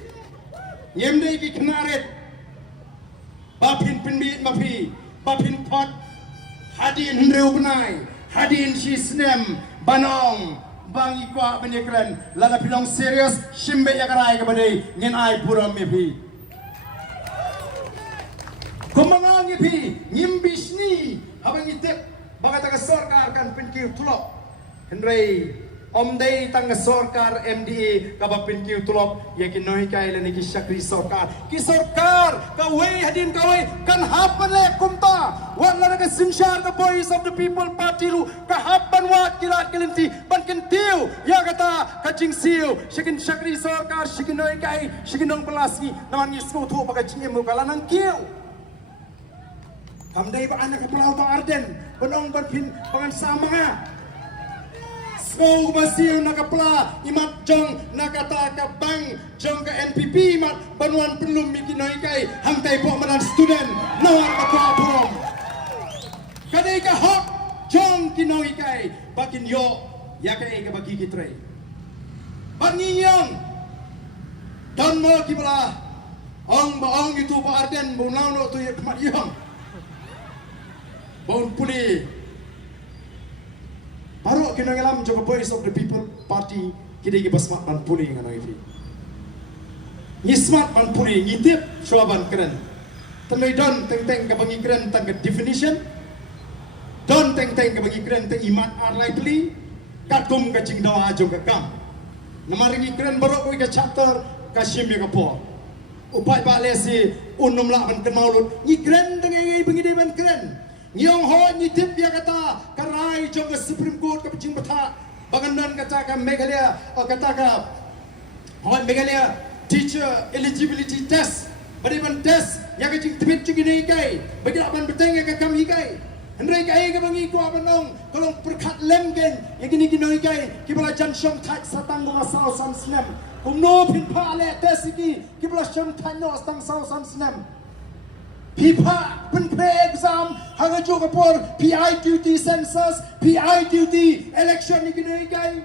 Yemdei ki knaret bapin penbit mapi bapin pot hadin hendreu benai hadin sisnem banong bangi kwa benekran lada pilong serius shimbe yakarai ka badai ngin ai puram mepi kumangang mepi ngimbis ni habang itip bagata ka sarkar kan penkiu tulop hendrei Omdei tangga sarkar MDA kabapin kiu tulop yakin noi kai le ki syakri sarkar ki sarkar kawai hadin kawai kan hapan le kumta wat la ka sinshar the voice of the people party lu ka hapan wat kilat kelinti ban kentiu ya kata kacing siu syakin syakri sarkar syakin noi kai syakin dong pelasi naman ni sku thu pakai cingem kala nang kiu kamdai ba anak pulau ta arden penong banpin pangan samanga Kau masih nakapla imat jong nakata ka bang jong ka NPP imat banuan pelum mikinoi kai hangtai po manan student nawar ka kuaprom kadai ka hok jong kinoi kai bakin yo ya kai ka bagi kitre bangiyong dan mo kibla ong baong itu ba arden bu nauno tu ya kemat yong baun puli Baru kena ngalam juga voice of the people party kita iki basmat ban puli ngano ifi. Ni smart ban puli ngitip swaban keren. Tanai don teng-teng ka bangi keren tang definition. Don teng-teng ka bangi keren teng imat are likely kat kum ka jing dawa jong ka kam. Namari ngi keren baru ko ka chapter ka sim ya ka po. Upai ba lesi unum la ban kenaulut ngi keren teng ngai bangi de ban keren. Nyong ho nyitip dia kata karai jong ke Supreme Court ke pecing betah banganan kata ka Meghalaya kata ka Meghalaya teacher eligibility test beriban test yang kecing tibit juga ni kai bagi aban beteng ka kami kai hendrai kai ka bangi ko abanong kolong perkat lem gen yang kini kinoi kai kibala jan syong thak satang ma sao sam snem kumno pin pa le test iki kibala syong thanyo astang sao sam snem Pipa pen exam hanga juga por PI duty census PI duty election ni kena ikai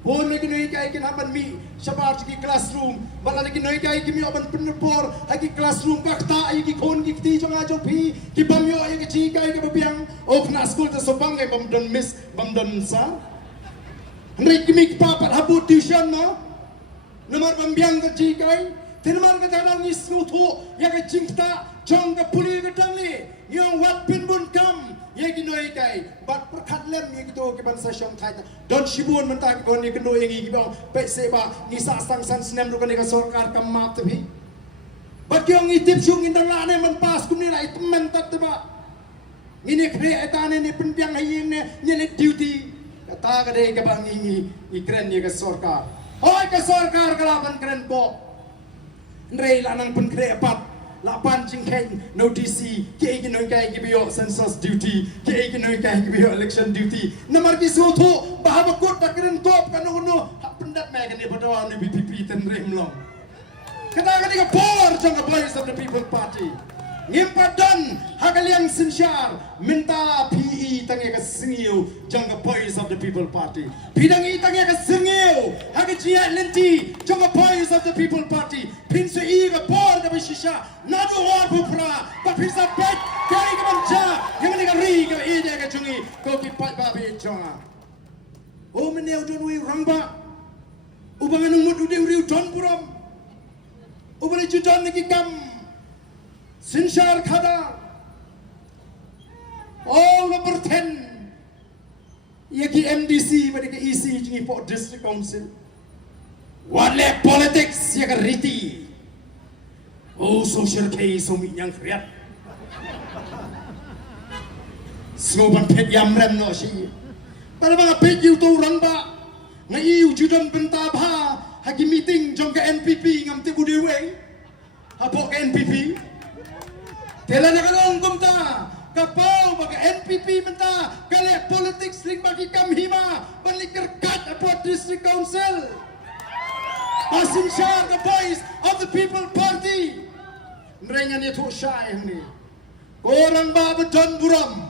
bon ni kena ikai kin haban mi sabar ki classroom bala ni kena ikai ki mi aban penepor hagi classroom kakta ai ki kon ki ti jong ajo pi ki bamyo ai ki chi kai ki babiang of na school to sobang ai bam don miss bam don sa ndai ki mi papat habu tuition no nomor bambiang ki chi kai Tinamar kata nang isnuto ya ka jingta jong ka puli ka tangli yung wat pin bun kam ya ginoi kai bat perkat lem ya gitu ke ban session kai don shibun menta ko ni kendo yang gi bang pe se ba ni sa sang san snem ru ka sarkar kam mat bi bat yung itip sung indang la ne man pas kum ni lai temen tat ba ngini kre etane ni penpiang hayin ne nyele duty kata kadai ka bang ikren ye ka sorkar hoi ka sorkar kalaban kren ko ndrei lanang pun kre apat lapan jingken notisi ke ikin noi kai gibiyo census duty ke ikin noi kai gibiyo election duty namar ki soto bahaba kot takren top kanu pendat me kan ni badawa ni BPP tenrem long kata kadai ka por jong ka voice of the people party Ngimpadan hagaliang sinsyar minta PE tangi ka singiu jang ka voice of the people party bidang I tangi ka singiu hagajia lenti jang ka voice of the people party pinso I ka por ka bishisha nadu war pupra pa pisa pet kai ka manja yang ni ka ri ka ide ka jungi ko ki pat ba be jonga o meneu don wi rangba ubangan umut ude uri don puram ubani judan lagi kam Sinshar Khada all number 10 yaki MDC mereka EC jingi Port District Council wale politics yaka riti oh social case umi yang kriat sloban pet yamrem no si para mga pet yu to rangba ngayi ujudan bentabha hagi meeting jong ka NPP ngam tibu dewe hapok ka NPP Tela na kalong kumta, kapaw baga NPP menta, kali politics ling bagi kamhima, balik kerkat apot district council. Pasinsyar the voice of the people party. Merengan itu syai ni. Korang ba John Buram,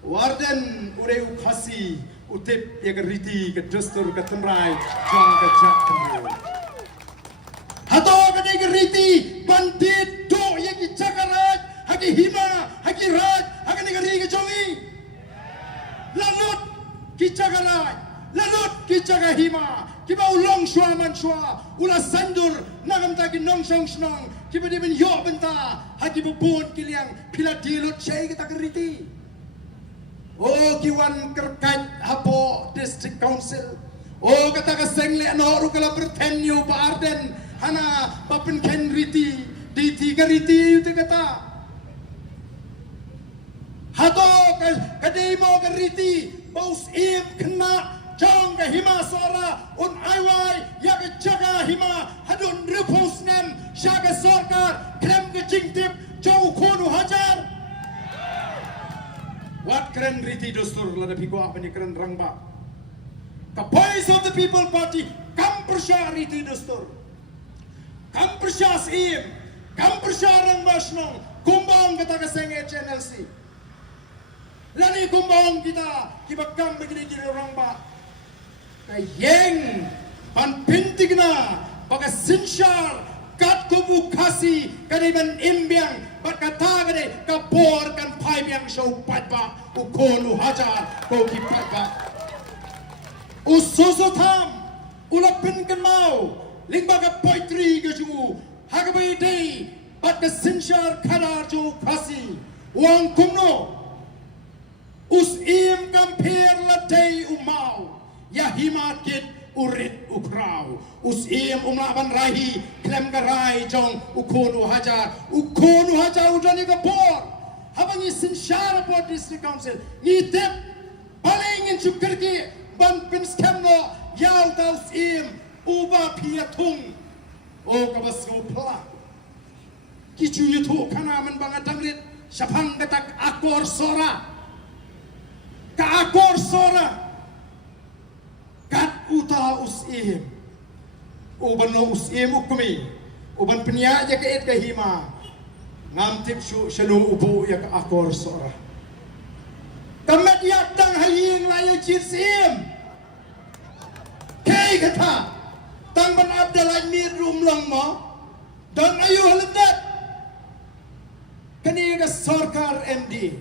Warden ureu khasi, utip ya keriti ke dustur ke temrai, jang ke jak kembali. Hato kadai keriti, bandit do yaki cakarat, haki hima, haki raj, haki negari ke jongi. Lalut ki cakarat, lalut ki cakahima, kiba ulong shua man shua, ula sandur nagam taki nong shong snong, kiba di ben yo benta, haki bubun kiliang pila dilut syai kita keriti. Oh kiwan kerkat hapo district council. Oh kata kasengle no rukala bertenyo pa Arden. Hana papin ken riti di tiga riti itu kata hato kadai mo ke riti baus im kena jong ke hima sora un aiwai ya ke jaga hima hadun repos nem syaga sorkar krem ke jingtip jauh konu hajar wat keren riti dostur lada piko apa ni keren rangba the voice of the people party kam persya riti dostur kam persyas im, kam persyarang basnong, kumbang kita kesenge CNLC. Lani kumbang kita, kibakam begini kiri orang ba. Kayeng, pan pintig na, baka sinsyar, kat kubu kasi, kaniban imbiang, bakata kani kapor kan paimyang show patba, ukonu hajar, koki patba. Ususutam, ulapin kan mau, Limbaga poetry ke jungu, hagabai day, bat ke sinsyar kadar jo kasi, uang kumno, us im kampir la day umau, ya himakit urit ukraw, us im umlaban rahi, klem garai jong ukonu hajar udani kapor, habangi sinsyar po district council, ngitip, palingin syukurki, ban pinskemno, yaw taus im, Uba piatung, oh kabas ngupla. Kicu itu kana men bangat dangrit, syapang katak akor sora, ka akor sora, kat uta usim, uban no usim ukumi, uban penyaja ke et kahima, ngamtip shalu ubu ya ka akor sora. Kamet yatang haying layu cirsim, kay kata. Tang ban Abdallah mir rumlang mo dan ayu haladat kani ka sarkar MD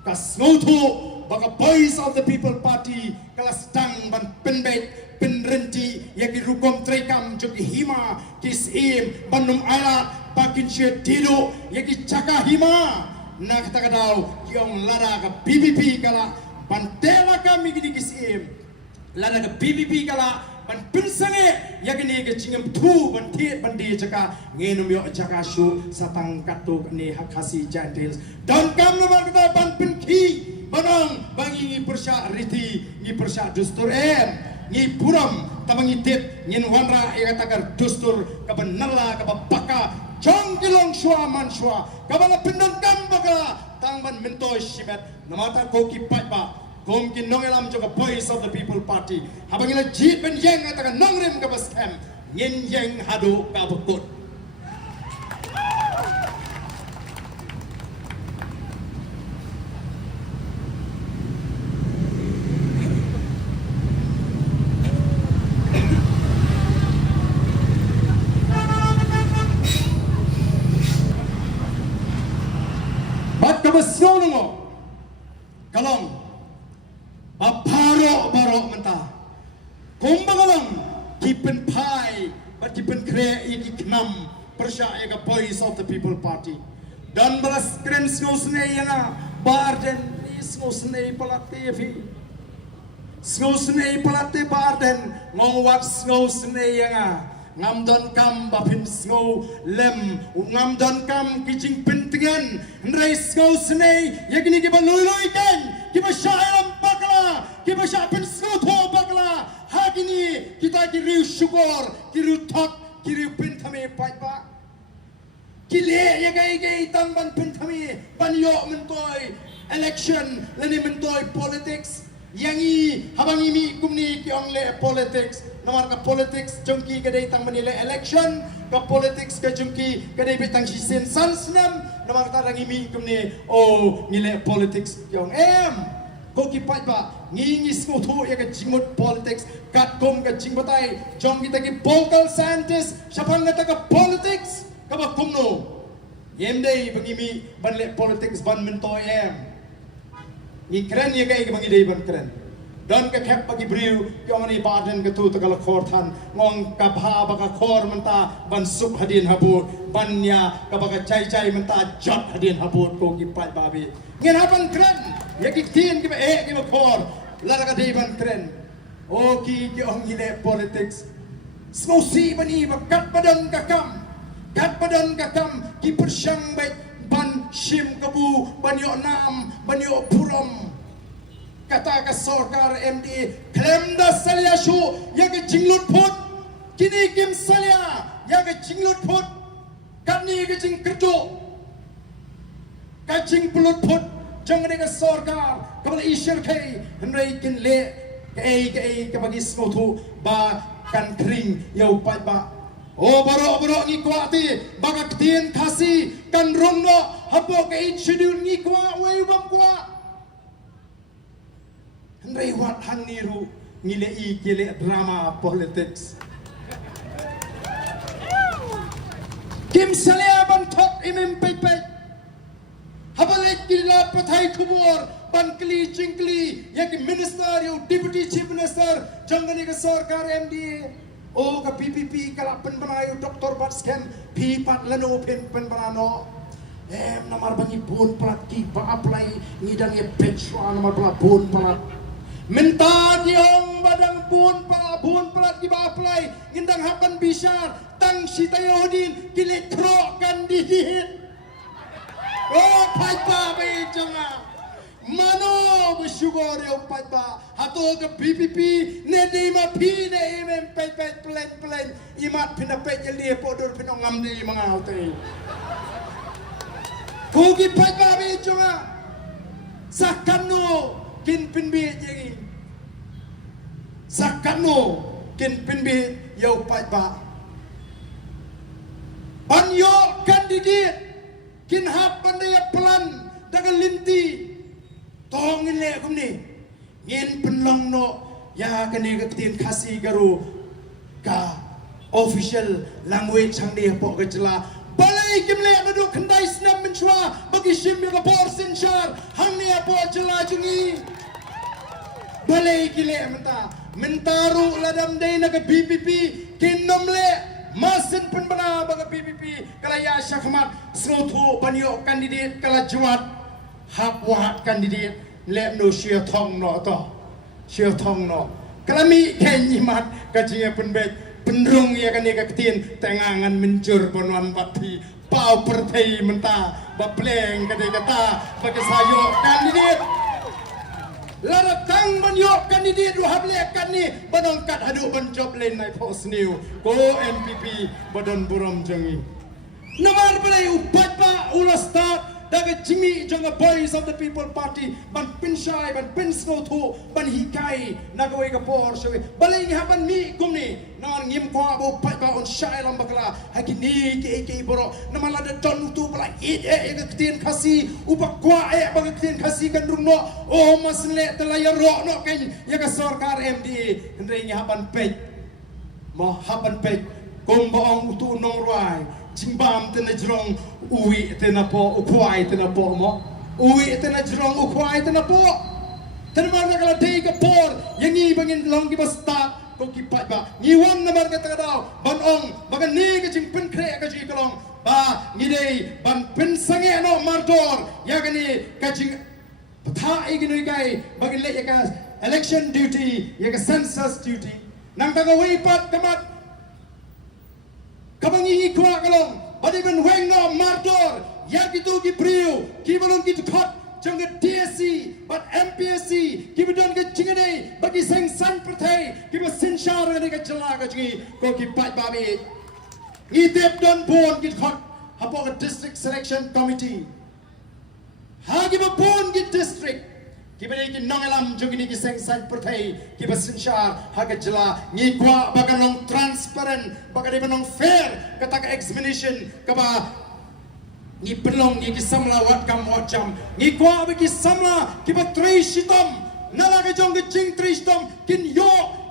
ka smoto baka voice of the people party kalas tang ban penbet penrenti yaki rukom trekam joki hima kisim banum ala pakin syetido yaki caka hima na kata daw yung lara ka BBP kala pantela kami gidi kisim lara ka BBP kala ban pinsange yakini ke cingem tu ban tiet ban di jaka ngenum yo jaka shu satang katuk ni hakasi jandils dan kam no kita ban pinki banang bangi ngi persya riti ngi persya dustur ngi puram tabangi tit ngin wanra ia katakan dustur kabenala kabapaka jong kilong shua man shua kabala pindon kam bakala tangban mentoy shimet namata koki patba kom ki nongelam joka voice of the people party habangila jit ben yeng katakan nongrem kabaskem ngin yeng hadu kabukut. Kabasyonungo kalong baro mentah kumbangalang kipen pai but kipen kre iki knam persya ega voice of the people party dan balas kren snusne yana barden snusne palate barden ngowat snusne yana ngam don kam bapin snow lem ngam don kam kijing pentingan nrai snow snei yagini ki balului ken ki basharam bakla ki bashapin snow tho bakla hagini kita ki riu syukur ki riu thok ki riu pintame paipa kile yagai tang ban pintame ban yo mentoy election leni mentoy politics yangi habangi mi kumni ki ongle politics nomor ka politics jongki kadai tang menile election ka politics ka jongki kadai betang sisen sansnam nomor ta rangi mi kumni ngile politics yong ko ki pat ba ngi skoto ya ka jingmut politics kat kom ka jingbatai jongki ta ki political scientist syapang ta ka politics ka ba kumno yemdei bangi mi banle politics ban mento ni keren ya kai bangi dei ban keren dan ke kep bagi briu yomani baden ke tu takala khorthan ngong ka bha baka khor menta ban sup hadin habut banya ka baka chai menta jot hadin habut ko ki pai babi ngin haban keren ya ki tin ki ki khor lara ka dei ban keren ki ong ile politics smosi bani bakat badan kakam ki persyang baik ban shim kabu banyo nam banyo puram kata ka sarkar MD klaim da salia shu ya ke jinglut phut kini kim salia ya ke jinglut phut kani ke jing kerjo ka jing pulut phut jang ne ka sarkar kabal ishar kai hnrai kin le ke bagi smotu ba kan kring yau pat ba baro ngi kwati bagak tien khasi kan rongno hapo ke schedule ngi kwa wei bam kwa hendai wat hang niru ngile kile drama politics kim salia ban thok imem pe habale kila pathai khubor ban kli chingkli yak minister yo deputy chief minister jangani ka sarkar MD ka PPP kala penbanayo Dr. Batsken pipat lano penbanano namar bangi bun plat ki ba apply ngidang ye petwa namar pala bun plat minta diong badang bun plat ki ba apply ngindang hapan bisar tang sitayodin kilitro kan dihit pai pa be janga mano bersyukur yang patba hato ke PPP ne ma pi ne imem plan imat pina pet jeli podur pina ngam ni mangal te kugi patba be jonga sakano kin pinbi jengi sakano kin pinbi yau patba banyo kandidat kin hap pandai plan dengan linti tong le kumni ngin penlong no ya kani ketin khasi garu ka official language sang dia po kecela balai kimle adu khandai snam menchwa bagi shim ya bor sinchar hang ni po jela jungi balai kile mentaru ladam dai na ka BPP kinom le masin penbana baga BPP kala ya syakmat snotu banyo kandidat kala juat hap wahat kandidat lem no shia thong no kalami kenyimat kajinya penbek penrung ya kan ya ketin tengangan mencur bonuan bati pau pertai menta bapleng kata bagi sayo kandidat Lara tang ban yok kan ni dia du hable kan ni banong kat hadu ban job len nai post new ko MPP badan buram jangi. Namar balai upat pa ula start daga Jimmy jonga boys of the people party ban pinshai ban pinsno thu ban hikai nagawai ka por sewe balai ngi haban mi kumni nan ngim ko abo pat ba on shai lam bakla hakini ke boro namala da ton tu balai e ka tien khasi upak kwa ba ka tien khasi kan rung no o masle telaya ro no ken ya ka sarkar MDA ndai ngi haban pe mo haban pe kom ba ong tu nong rai Jimbam tena jerong uwi tena po ukwai tena po mo uwi tena jerong ukwai tena po tena marga kala dei ka por yangi bangin long ki basta ko ki pat ba ni wan na marga ta daw ban ong bagan ni ka jing pen kre ka ji kalong ba ni dei ban pen sange no martor ya gani ka jing patha iginu kai bagin le ya ka election duty ya ka census duty nang ta ga wi pat kamat kabangi ikwa kalong badiban weng no martor ya gitu ki priu ki balong ki khot jang DSC but MPSC ki bidon ke jingade bagi seng san prathai ki ba sinshar ne ka chala ka ji ko ki pat babi ni dep don bon ki khot hapo ka district selection committee ha ki ba bon ki district ki ba ki nongalam jogini ki seng san prathai ki ba sinshar ha ka jala ni kwa baganong transparent bagade banong fair kata ka examination ka ba ni pelong ni ki samla wat kam wat jam ni kwa ba ki samla ki ba tri shitam nala ka jong ki jing tri shitam kin yo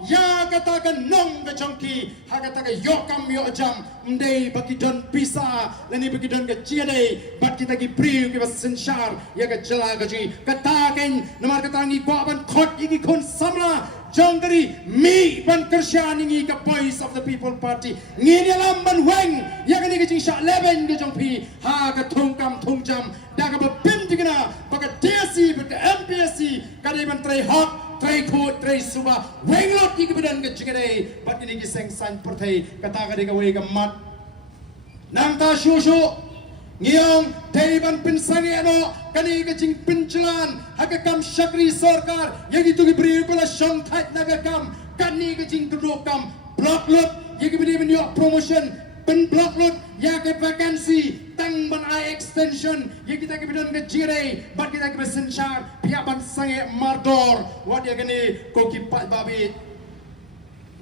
ya kata ka nong ka jong ki ha kata ka yo kam yo jam ndei ba ki don pisa lani ba ki don ka chiade bat kita ki priu ki ba sinshar ya ka jala ka ji kata ken namar kata ni kwa ban khot ki kon samla Jongari me ban kershani ngi ka voice of the people party ngi dalam ban weng ya kan ngi sha leben ge jong pi ha ka thung kam thung jam da ka pin tigna ba ka DSC ba ka MPSC ka dei ban trai hot trai khot trai suba weng lot ki bidan ge chigare ba ni ngi seng san perthai kata ka dei ka we ka mat nang ta shu ngiyong teiban pinsange ano kani ka jing pinchalan hakakam shakri sarkar yagi tu ki bri pala shanthait nagakam kani ka jing kam block lot yagi bri benyo promotion pen block lot ya ke vacancy tang ban ai extension yagi ta ke bidon ka jire bat kita ke besenchar pia ban sange mardor wat ya kani ko ki pat babi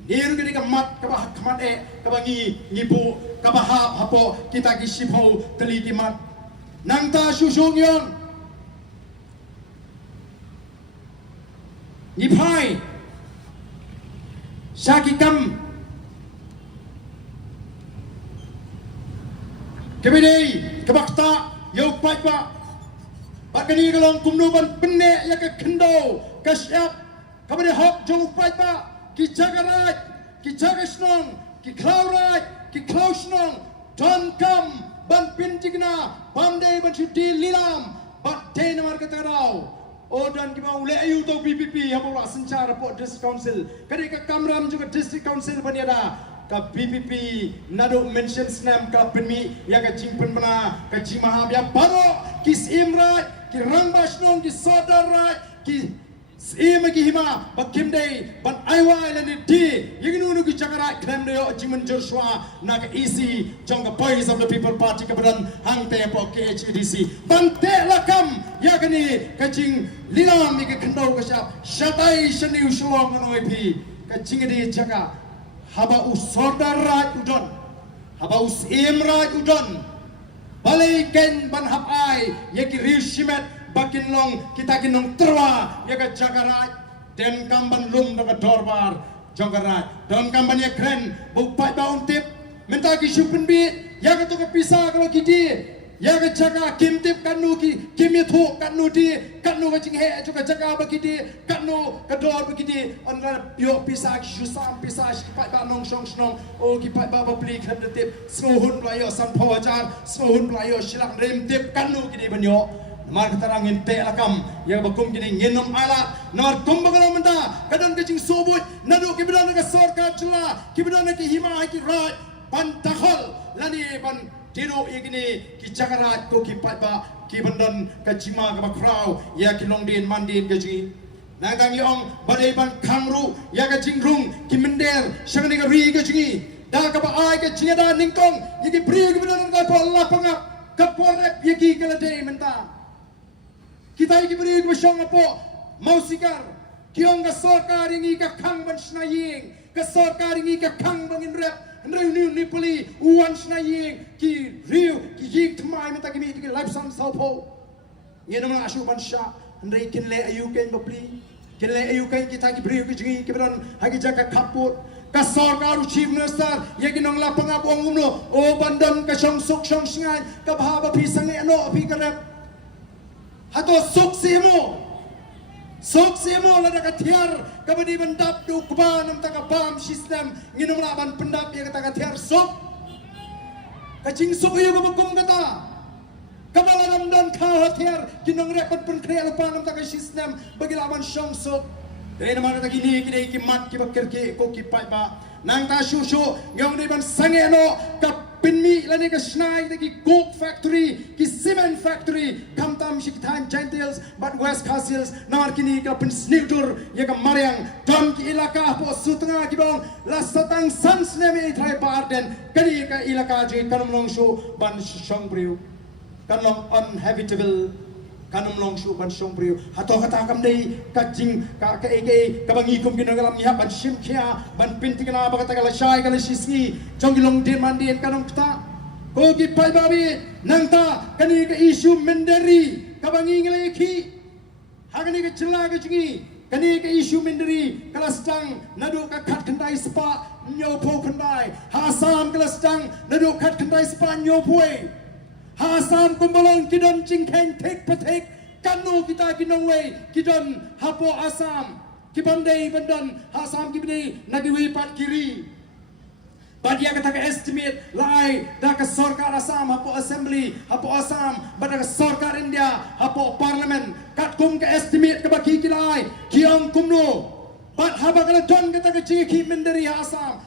Niru kini kamat kabah kamat kabangi ngibu kabah hapo kita kisipau teli kimat nangta susung yon nipai sakikam kebidei kabakta yau pajba bakani kalong kumnuban penne ya ke kendo kasyap kabade hok jong pajba ki jagarat, ki jagasnong, ki klaurat, ki klausnong, don kam, ban pintigna, bandai ban syuti lilam, bat day namar katarau. O dan ki mau le ayu to PPP hapo la sencara po district council. Kadi ka kamram juga district council baniada. Ka PPP nado mentions nam ka penmi ya ka jingpen bana ka jimaham ya baro ki simrat, ki rangbasnong, ki sodarat, ki Ima ki hima bakim day ban aiwa ilani di yiginu nu ki jagara klem deyo jimen Joshua naga isi jonga boys of the people party keberan hang te po KHDC ban te lakam yakani kajing lilam ni ke kendau ka syap syatai shaniu shlong no ip kajing di jaga haba usodara udon haba us imra udon balai ken ban hap ai yaki rishimet bakin long kita kinong terwa ya ka jagarat den kamban lum daga dorbar jagarat don kamban ya kren bupai baun tip menta ki shupin bit ya ka to ka pisa kalau kidi ya ka jaga kim tip kanu ki kim ya thu kanu di kanu ka jing he jo ka jaga ba kidi kanu ka dor ba kidi on ra yo pisa ki shusam pisa ki pai ba nong shong snong o ki pai ba ba pli khan de tip smohun playo san phawajar smohun playo shilang rem tip kanu kidi banyo mar keterangin te lakam yang bakum kini ngenom ala nar kumbagala menda kadang kecing sobut nadu kibidan ke sarkar jela kibidan ke hima ki raj pan takhol lani pan tiro igini ki jagarat ko ki patba ki bandan ke jima ke bakrau ya ki longdin mandin ke ji nang dang yong badai ban kangru ya ka jingrung ki mender shang ni ka ri ka jingi da ka ba ai ka jinga da ningkong yi ki pri ki benar ka po Allah panga ka po rep yi ki kala dei menta kita yi ki pri ki shang po mau sikar kiong ka sarkar yi ka khang ban snaying ka sarkar yi ka khang bangin rep Riu ni poli uan snaying ki riu ki yik tmai menta ki mi ki life sam saupo ye namang asu ban sha ndai kin le ayu ken bopli kin le ayu ken kita ki riu ki jingi ki beron hagi jaka kaput ka sarkar chief minister ye ki nong la panga buang umno o bandam ka shong suk shong singai ka bhaba phi sangai ano phi ka rep hato suk simo la da kathiar kabadi bandap du kuban nam ta ka bam system nginum la ban pendap ye kata kathiar sok kacing sok ye ko bakum kata kabala nam dan kha hathiar kinong repot pun kriya lupa nam ta ka system bagi laban shong sok dai nam ta gini kini ki mat ki bakir ki ko ki pai ba nang ta shu ngong dei ban sange no ka pinmi lani ka snai ki coke factory ki cement factory kamtam shiktan gentiles but west castles nar kini ka pin snildur ye ka mariang dam ki ilaka po sutanga ki bong la satang sans ne me thai parden kani ka ilaka ji kanum long shu ban shong briu kanlong unhabitable kanum long shu ban shong briu hato kata kam dei ka jing ka eke ka bangi kum kinang lam ya ban shim khia ban pinti kana ba kata kala shai kala shisni jongilong din mandien kanum kta ko ki pai babi nangta kani ka issue menderi ka bangi ngale ki hagani ka chila ka jingi kani ka issue menderi kala stang nadu ka khat kandai spa nyo po kandai hasam kala stang nadu khat kandai spa nyo poi Hasam kumbalong kidon jingkeng tek patek kanu kita kinong wei kidon hapo asam kibandai bandan hasam kibni nagiwi pat kiri badia kata ka estimate lai da ka sarkar asam hapo assembly hapo asam bada ka sarkar India hapo parliament kat kum ka estimate ka baki kilai kiang kumno bat haba kala don kata ka chiki menderi asam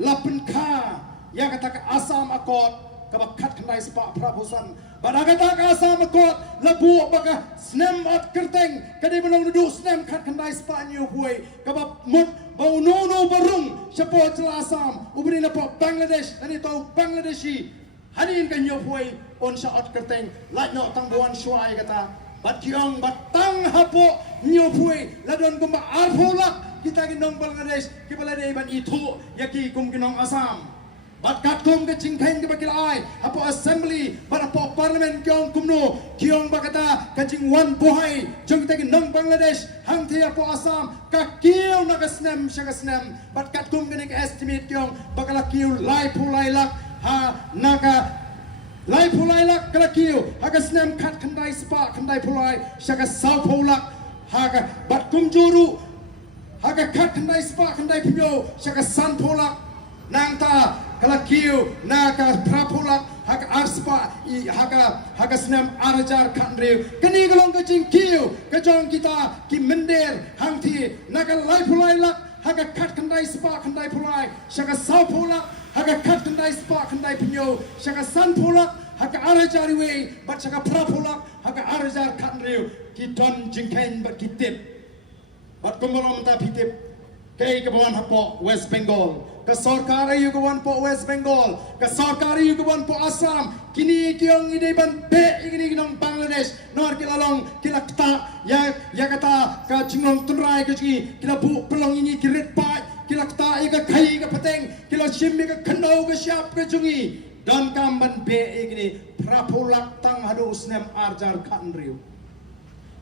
lapen kha ya kata ka asam akot kabakat kendai sepak prabosan badagata ka asam kot labu baka snem at kerteng kadi belong duduk snem kat kendai sepak nyu huai kabab mut bau no barung sepo cela asam ubri na po Bangladesh ani tau Bangladeshi hanin kan nyu huai on sa at kerteng lait no tang buan shuai kata bat kiong batang hapo nyu huai ladon kumba arfolak kita ginong Bangladesh kibala dei ban itu yaki kum ginong asam bat kat kum ke jingkeng ke bakil ai apo assembly bat apo parliament kiong kumno kiong bakata kajing wan bohai jong kita nong Bangladesh hang the apo asam ka kiong na kasnem shagasnem bat kat kum ke estimate kiong bakala kiu lai pulai lak ha naga lai pulai lak kala kiu hagasnem kat kandai spa kandai pulai shagas sau pulak haga bat kum juru haga kat kandai spa kandai pinyo shagas san pulak nangta kala kiu naka prapulak haka arspa I haka senam arajar kanreu kani galong ka jing kiu ka jong kita ki mender hangti naka lai pulai lak haka kat kandai spa kandai pulai shaka sau pulak haka kat kandai spa kandai pinyo shaka san pulak haka arajar we bat shaka prapulak haka arajar kanreu ki don jingken bat kitip bat kumbalong ta pitip kay kabawan hapo West Bengal ka sarkar ayu kawan po West Bengal ka sarkar ayu kawan po Assam kini kiong ide ban be igini ginong Bangladesh nor kilalong kilakta ya kata ka jingong tunrai ka ji kilabu pelong ini kirit pa kilakta ika kai ka pateng kila shimmi ka khanau ka syap ka jungi dan kamban be igini prapulak tang hadu usnem arjar khanriu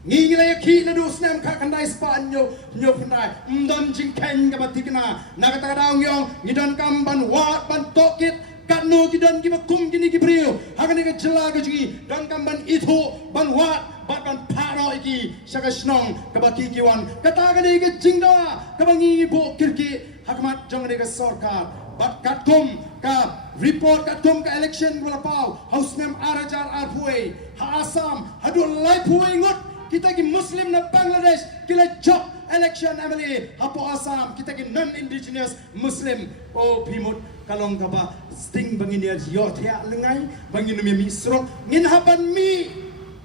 ngingilay ki na dus nem ka kandai span nyo kandai mdon jingken ka batikna nakata daw yong ngidon kamban wat ban tokit kanu gidon gi bakum gini gi brio hagani ka jela ka ji don kamban itu ban wat bat ban paro iki saka snong ka bakikiwan kata gani ka jingda ka bangi bo kirki hakmat jong ka sarkar bat katkum ka report katkum ka election wala pau house nem arajar arpui ha Assam hadul lai pui ngot kita ki Muslim na Bangladesh kila job election amali hapo Assam kita ki non-indigenous Muslim o pimut kalong kaba sting bangin ya yothya lengai bangin mi misrok ngin haban mi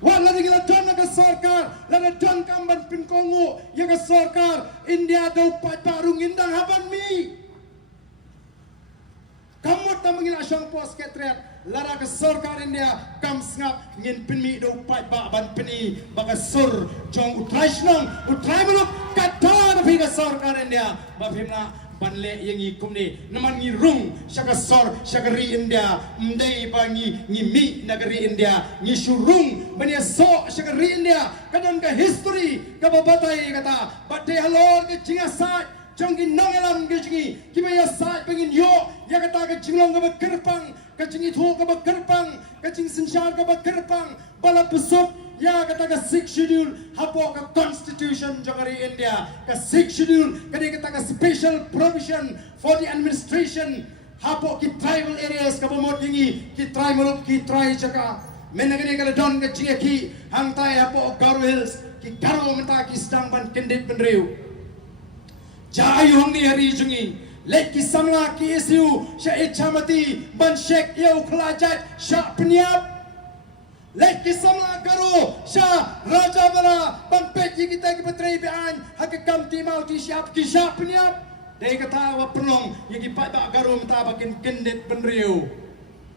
Wala rin don na sarkar, lana don kamban pinkongo, yaga sarkar, India daw patarong indang haban mi. Kamot na mangina siyang pos ketret, lara ka sarkar India, kam sngap, ngin pinmi daw ban pini, baka sur, jong utray sinong, utray muluk, kata na pinga sarkar India, mapim na, banle yang ikum ni naman ngi rung syaka sor syaka ri India mdai pa ngi mi nagari India ngi surung bania so syaka ri India kadang ka history ka babatay kata bate halor ke jinga sa jonggi nangalam ke jingi kibaya sa pengin yo ya kata ka jinglong ka kerpang ka jingi tho ka kerpang ka jing sensyar ka kerpang bala pusuk ya kata ka 6 schedule hapo ka constitution jangari India ka 6 schedule kadi kata ka special provision for the administration hapo ki tribal areas ka bomot yingi ki tribal ki try jaka menagani kala don ka jinga ki hangtai hapo Garo Hills ki Garo menta ki sedang ban kendit benriu jayu hong ni hari jungi lek ki samla ki isu sya ichamati ban shek yau khlajat sya peniap lek kisamla Garo sya raja bala pampet yi kita ki petrai bean hakam timau ti siap ki siap niap dei kata wa penong yi ki pada Garo mta bakin kendet benriu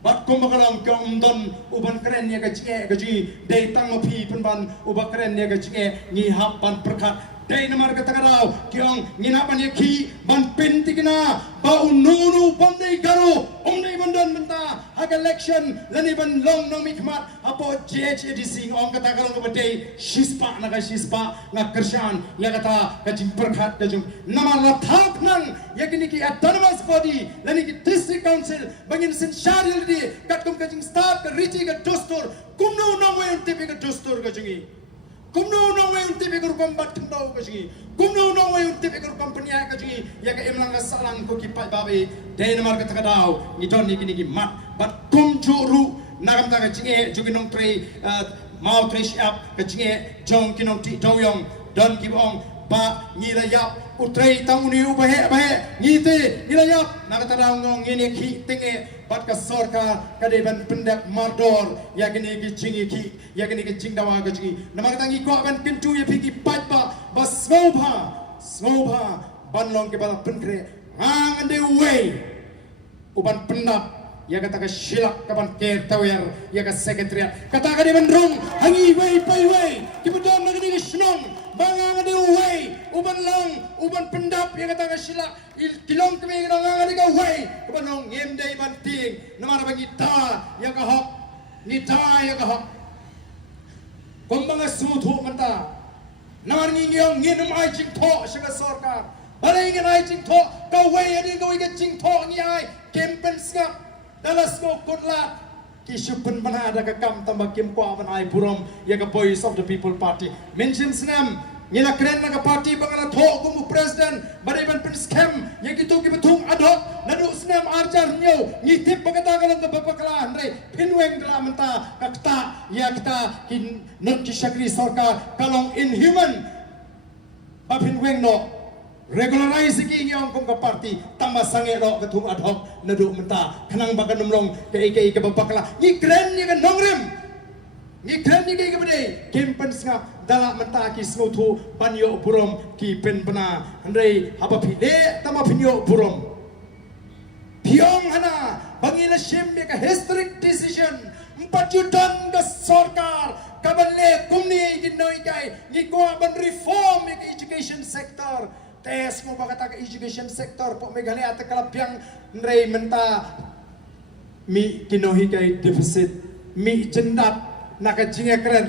bat ko makaram ka umdon uban keren ya ka cike ka ji dei tang mapi penban uba keren ya ka cike ngi hap ban perkat dei namar kata karau kiong nginapan ya ki ban pentikina ba ununu bandai Garo umnai bandan menta hak election lani ban long no mikmat apo JHADC ong kata karau ka badai shispa na ka shispa na kershan ya kata ka jing perkat ka jing namar la thap nang ya kini ki autonomous body lani ki district council bangin sen syarial di kat kum ka jing start ka richi ka dostur kumno no wen tipi ka dostur ka jingi kumno no way unti be guru kombat tindau ka jingi kumno no way unti be guru kompanya ka jingi ya ka imlang ka salang ko ki pai babe dei namar ka takadau ni don ni kini ki mat bat kum juru nagam ta ka jingi jugi nong tre mau tre shap ka jingi jong kinong ti doyong don ki bong ba ni la yap utrai tang uni u bahe bahe ni te ni la yap nakatadau ngong ni ki tinge bat ka sarkar kade ban pendak mardor ya kini ki jingi ki ya kini ki jingdawa ka jingi namang tangi ko ban kentu ya piki patpa bas ngobha ban long ke bala penkre hang ande way uban pendap ya kata ka silak ka ban ke tawer ya ka sekretariat kata ka de ban rong hangi way pai way ki bedom na kini ki snong bangang ade way uban long uban pendap ya kata ka silak kilong kami nang ngadi ka way kubanong ngem dei banting namara bagi ta ya ka hok ni ta ya ka hok kumbanga suthu mata namar ngingyong nginum ai jing tho sanga sarkar balai ngi ai jing tho ka way ade ka way ka jing tho ngi ai campaign skap dalas ko kutla kisupen bana ada ka kam tambah kim ko avan ai burom ya ka voice of the people party mention snam ngila keren na ka party bangala tho kumu president badai ban pen scam ya gitu ki betung adok nadu snam arjar nyo ngitip bagata kalang ka bapakala andre pinweng dala menta kakta ya kita kin not ki shakri sarkar kalong inhuman bapinweng no regularize ki yang kum ka party tambah sange ro ketung adok nadu menta kanang bagan nomrong ke ke bapakala ni keren ni ka nongrem ni keren ni ke bade campaign snap dala mentaki smotu banyo burom ki pen bana andrei haba pide tama pinyo burom piong hana bangila shembe ka historic decision 4 juta ka sarkar kabanle kumni ginoi kai ni ko ban reform ka education sector tes mo bakata ka education sector po Meghalaya at kalapyang andrei menta mi kinohi kai deficit mi jendat nakajinga keren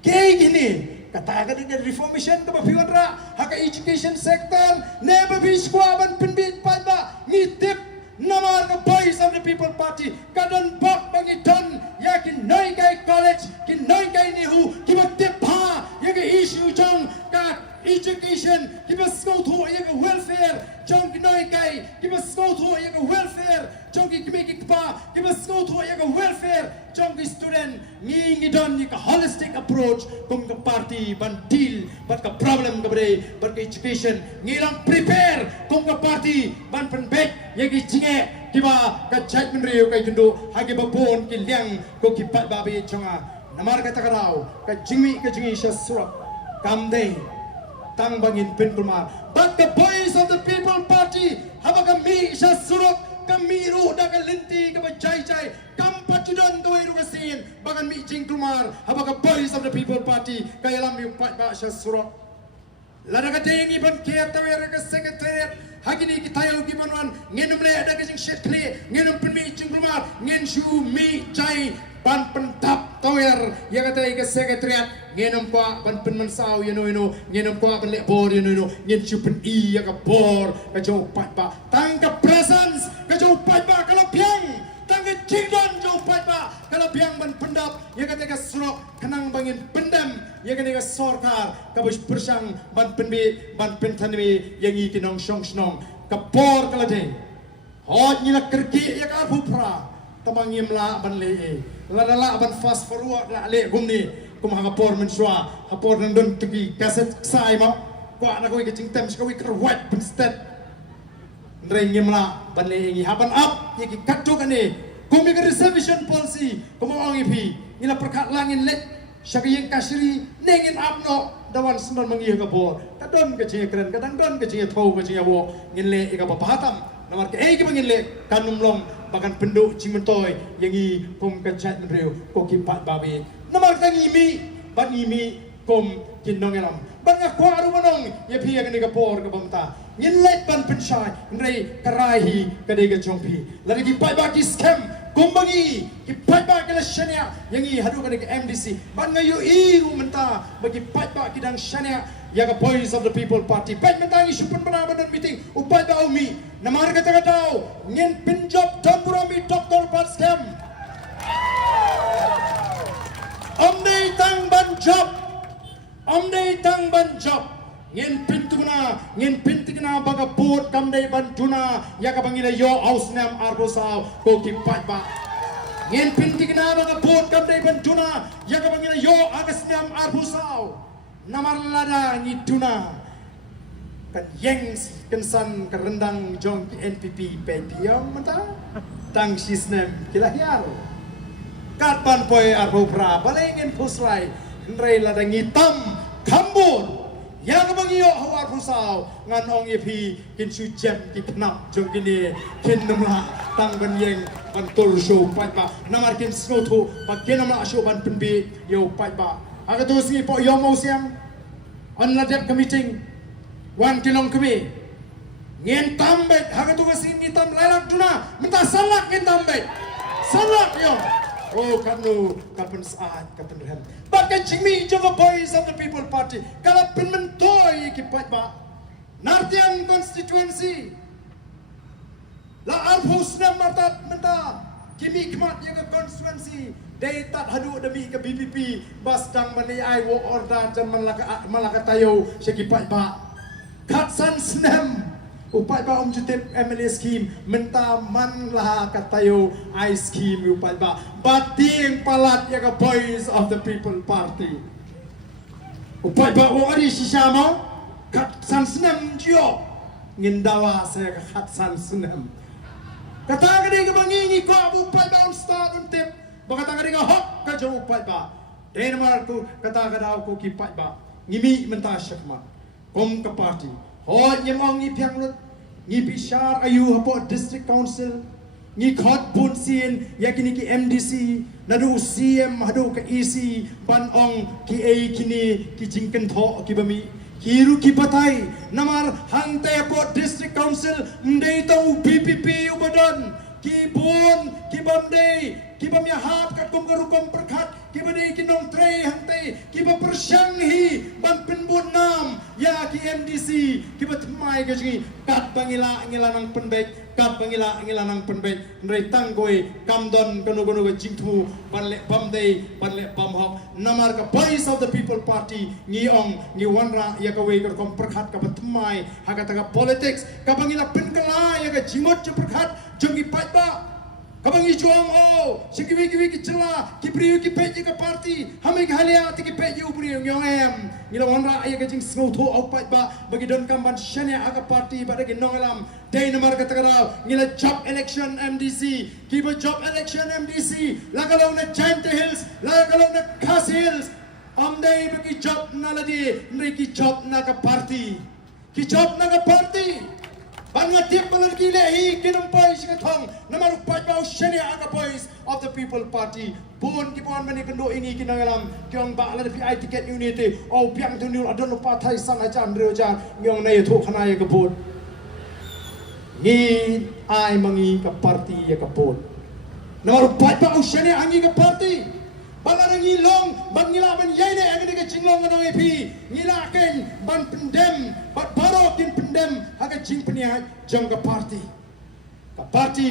kay gini katakan ini reformation ka bafiwan ra haka education sector never be squaban pinbit pada ngitip namar ka voice of the people party kadon bak bangitan yakin noy kay college kin noy kay nihu kimatip ha yaga issue jang ka education kibas go to yaga welfare jang noy kay kibas go to yaga welfare jang kimiki pa kibas go to yaga welfare jang student ngi don ni ka holistic approach kung ka party ban deal bat ka problem ka bre bat ka education ngilang prepare kung ka party ban penbet yagi jinge kiba ka chat min riu kay jundu hagi babon ki liang ko ki pat babi changa namar kata karau ka jingi sya surak kamdei tang bangin pin kumar. But the boys of the People Party haba kami sya surak kami ru da ka linti ka jai kam pachudon ka ru ka sin bagan mi jing kumar haba ka boys of the People Party kaya lam yu pat ba sya surak lada ka dengi ban kia tawera ka secretariat hagini kitayo gibanwan ngenum le ada ka jing shet kle ngenum pin mi jing kumar ngen shu mi jai ban pentap tower ya kata ke sekretariat ngenom kwa ban penmensau you know ngenom kwa ban le bor you know ngen chupen I ya ka bor ka jo pat ba tang ka presence ka jo pat ba kalau piang tang ka jingdon jo pat ba kalau piang ban pendap ya kata ke serok kenang bangin pendam ya kata ke sorkar ka bus persang ban penbi ban pentanwi yang I kinong snong ka bor kala ding hot nyila kerki ya ka bupra tamangim la ban le la ban fast forward la le gumni kum ha por men shwa ha por nan don tugi kaset sai ma kwa na ko ke jing tem ska wi kar wat bin stat rengim la ban le ngi ha ban up ye ki katto kane kum mi reservation policy kum ong ipi ila perkat langin let shaka yeng kasri nengin up no dawan sendon mangi ka por ka don ke jing kren ka dang don ke jing thau ke jing wo ngin le ka bahatam namar ke ki bangin le kanum long bahkan penduk cimentoy yang I kum kachat menriu ko ki pat babi namar tangi mi ban mi kum kinong elam ban ngakwa ru manong ye pi ya ka por ka bamta ngin let ban penshai nrei karahi ka de ka chongpi lagi ki pat ba ki scam kum bangi ki pat ba ka la shania yang I hadu ka de MDC ban ngayu I ru menta bagi pat ba ki dang shania ya ka boys of the People Party pat mentangi supun benar meeting upai ba umi namar kata tau ngin pinjab tambura mi Dr. Pat scam omdei tang ban job ngin pintu na baga put kamdei ban tuna ya ka bangila yo aus nam arbosau ko ki pat ba ngin pintu na baga put kamdei ban tuna ya ka bangila yo agas nam arbosau namar lada ni tuna kan yengs kensan kerendang jong NPP petiong mata tang sisnem kilahiar katpan poy arbopra balengin puslai nrei lada ngitam kambur yang bangiyo hawar pusau ngan ong yepi kin su jem ki knap jong kini kin namla tang ban yeng ban tor show pai ba namar kin snoto ba kin namla show ban penbi yo pai ba aga tu singi po yo mau siam on la dep meeting wan kilong kami ngin tambet haga tu kasi ngitam lalak tuna minta salak ngin tambet salak yo oh kanu kapan saat kapan rehan bahkan cimi juga boys of the People Party kalau penmentoy kipat ba nartiang constituency la arhus na martat menta kimi kmat yang constituency day tat hadu demi ke BPP bas dang mani ai wo orda jan malaka tayo sekipat ba katsan snem upai ba jutip MLA scheme menta man lah katayo I scheme upai ba bating palat ya ka boys of the People Party upai ba wo ari sisama katsan snem jo ngindawa saya katsan snem kata ka ka mangingi ko upai ba on start on tip baka ka hok ka jo upai ba denmar ko kata ka daw ko kipai ba ngimi menta syakma kom ka party ho nyemong ngi piang lut ngi bishar ayu hapo district council ngi khot bun sin yakini ki MDC nadu CM hadu ka EC ban ong ki a kini ki jingken tho ki bami kiru ki patai namar hangte hapo district council mdei tau BPP ubadan ki bun ki bamdei ki bamya hap kat kum garukom perkhat ki bani ki nong tre hangte ki ba persyang hi ban penbun nam ya ki MDC ki ba tmai ka jingi kat bangila ngila nang penbek kat bangila ngila nang penbek nrei tanggoi kamdon kanu ga jingtu ban le bamdei ban le bamhok namar ka boys of the People Party ngi ong ngi wanra ya ka wei kom perkhat ka ba tmai ha ka politics ka bangila penkala ya ka jimot je perkhat jongi pat ba Kabang ijuang sikiwi ki cela ki priu ki peji ka parti hame ki halia ti ki peji upri ngong ngilawon ra ya gajing sngoto au pat ba bagi don kamban shania aga parti ba dagi nongalam day namar ka tagarao ngila job election MDC ki ba job election MDC lagalaw na Giant Hills lagalaw na Khas Hills amday bagi job na ladi nri ki job na ka parti ki job na ka parti Bangatip palan kilehi kinumpai sikatong namarupay ba usyanya aga boys of the People Party. Buon kipuan mani kendo ini kinangalam kyong ba ala PI ticket unity o piang tunul adon lupa thai san ajan reojan ngong na yetu khana ya kapot. Ni ai mangi ka party ya kapot. Namarupay ba usyanya angi ka party. Balarang ilong ban ngilaban yaine agni ka jinglong anong epi ngilaken ban pendem bat barok din pendem haga jing penihat jang ka party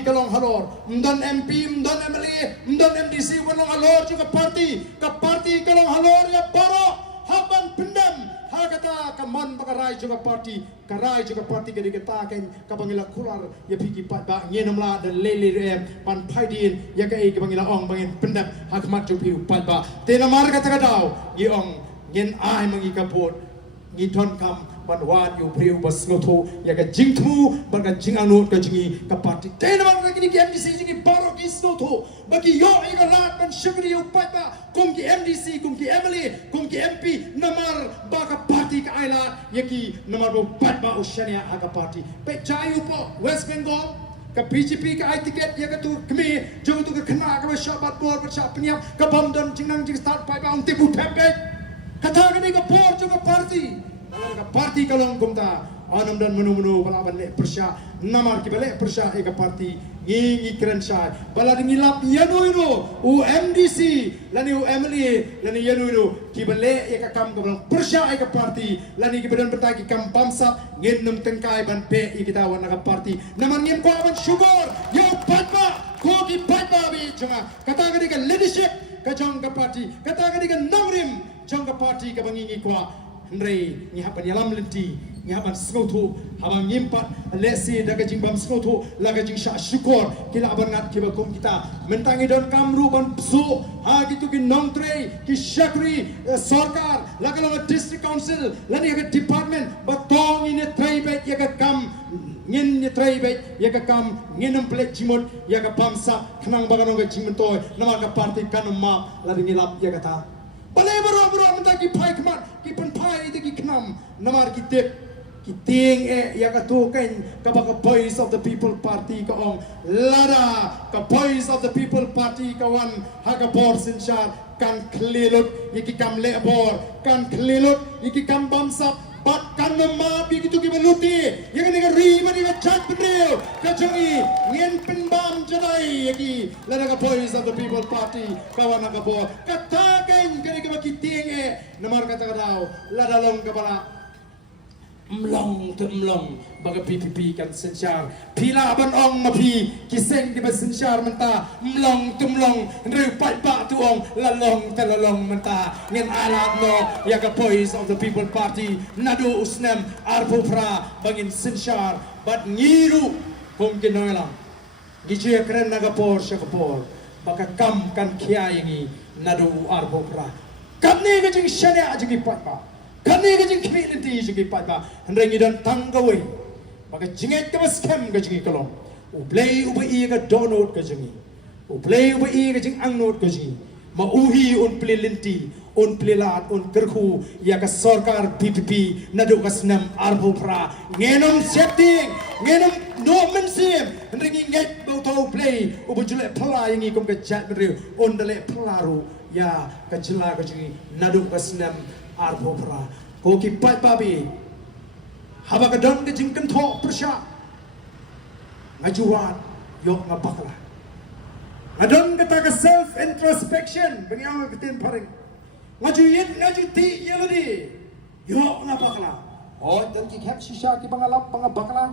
kalong halor mdon MP mdon MLA mdon MDC walong halor juga party kalong halor ya barok haban pendem hagata kaman bakarai juga party karai juga party gedi kita ken kabangila kular ya pigi pat ba ngenamla dan lele rem pan paidin ya kai kabangila ong bangin pendam hakmat jupi pat ba tena mar kata kadau ye ong ngen ai mangi kapot ngi ton kam ban wan yu priu bas ngoto ya ka jingtu ban ka jinganut ka jingi ka party tena mar ka kini MDC jingi barok is ngoto bagi yo ika lat ban shagri yu pat ba kum ki MDC kum ki MLA kum ki MP namar ba ka party ka ailat yaki namar bo pat ba ushania aga party pe chayu po West Bengal ka BJP ka ai ticket ya ka tu kmi jong tu ka khna ka shabat bor ka shapniap ka bamdan jingnang jing start pa ba unti bu pempe kata ka ni ka por jong ka party ka party kalong kumta anam dan menu balaban le persya namar ki bale persya e ka party ngi keren syai bala ngilap yanuino UMDC lani UMLA lani yanuino ki bale e ka kam ka persya e ka party lani ki badan betaki kam pamsap ngin num tengkai ban pe e kita wan ka party naman ngin ko aban syukur yo patma ko ki patma bi jonga kata ka leadership ka jong ka party kata ka namrim jong ka party ka bangingi kwa Ndrei ni hapan yalam lenti ni hapan skoto habang nyimpat lesi daga jingbam skoto laga jing sya syukur kila aban ngat kiba kum kita mentangi don kamru ban psu ha gitu ki nongtrei ki syakri sarkar laga laga district council lani ga department batong ini traibet ya ka kam ngin ni traibet ya ka kam nginam plek jimot ya ka pamsa khnang baganong ga jingmentoy nama ka party kanuma lani ngilap ya ka ta balai bro minta ki pai kmat ki pen pai te ki knam namar ki tep ki ting ya ka tu kan ka ba ka voice of the People Party ka ong lada ka voice of the People Party ka wan ha ka bor sinshar kan klilut yiki kam le bor kan klilut yiki kam bamsap bat kan ma bi gitu ki beluti yang ni ka ri ma ni ka chat bedel ka jongi ngien pen bam jadai yiki lada ka voice of the People Party ka wan ka bor kata kan kani ka kiting namar kata kadau lada long ka bala mlong tu mlong baga PPP kan sensyar pila ban ong mapi kiseng di sensyar menta mlong tu mlong reu pat ba tu ong lalong telalong menta ngen alat no ya ka voice of the People Party nadu usnem arpo pra bangin sensyar bat ngiru kum kinoylang gije keren naga por syakapor baka kam kan kiai ngi nadu arpo pra kam ni ka jing syania jing pat ba kani ka jing community jing pat ba hendrengi dan tanggawai baka jinget ka scam ka jing kalong u play u i ka download ka jing u play u i ka jing angnot ka jing ma uhi un play linti un plilat un kerku ya ka sarkar PPP nadu ka snam arbo pra ngenom setting ngenom no mensim hendrengi nget bau tau play u bujule pla yang ikum ka chat beriu un dale plaru ya ka jela ka jing nadu ka snam arbo pra ko ki pat babi haba ka don ka jing kan tho persya ngajuan yok ngapakla adon kata ka self introspection bengyang ka tin paring ngaju yet ngaju ti yeladi yok ngapakla oh dan ki khap shisha ki bangalap bangabakla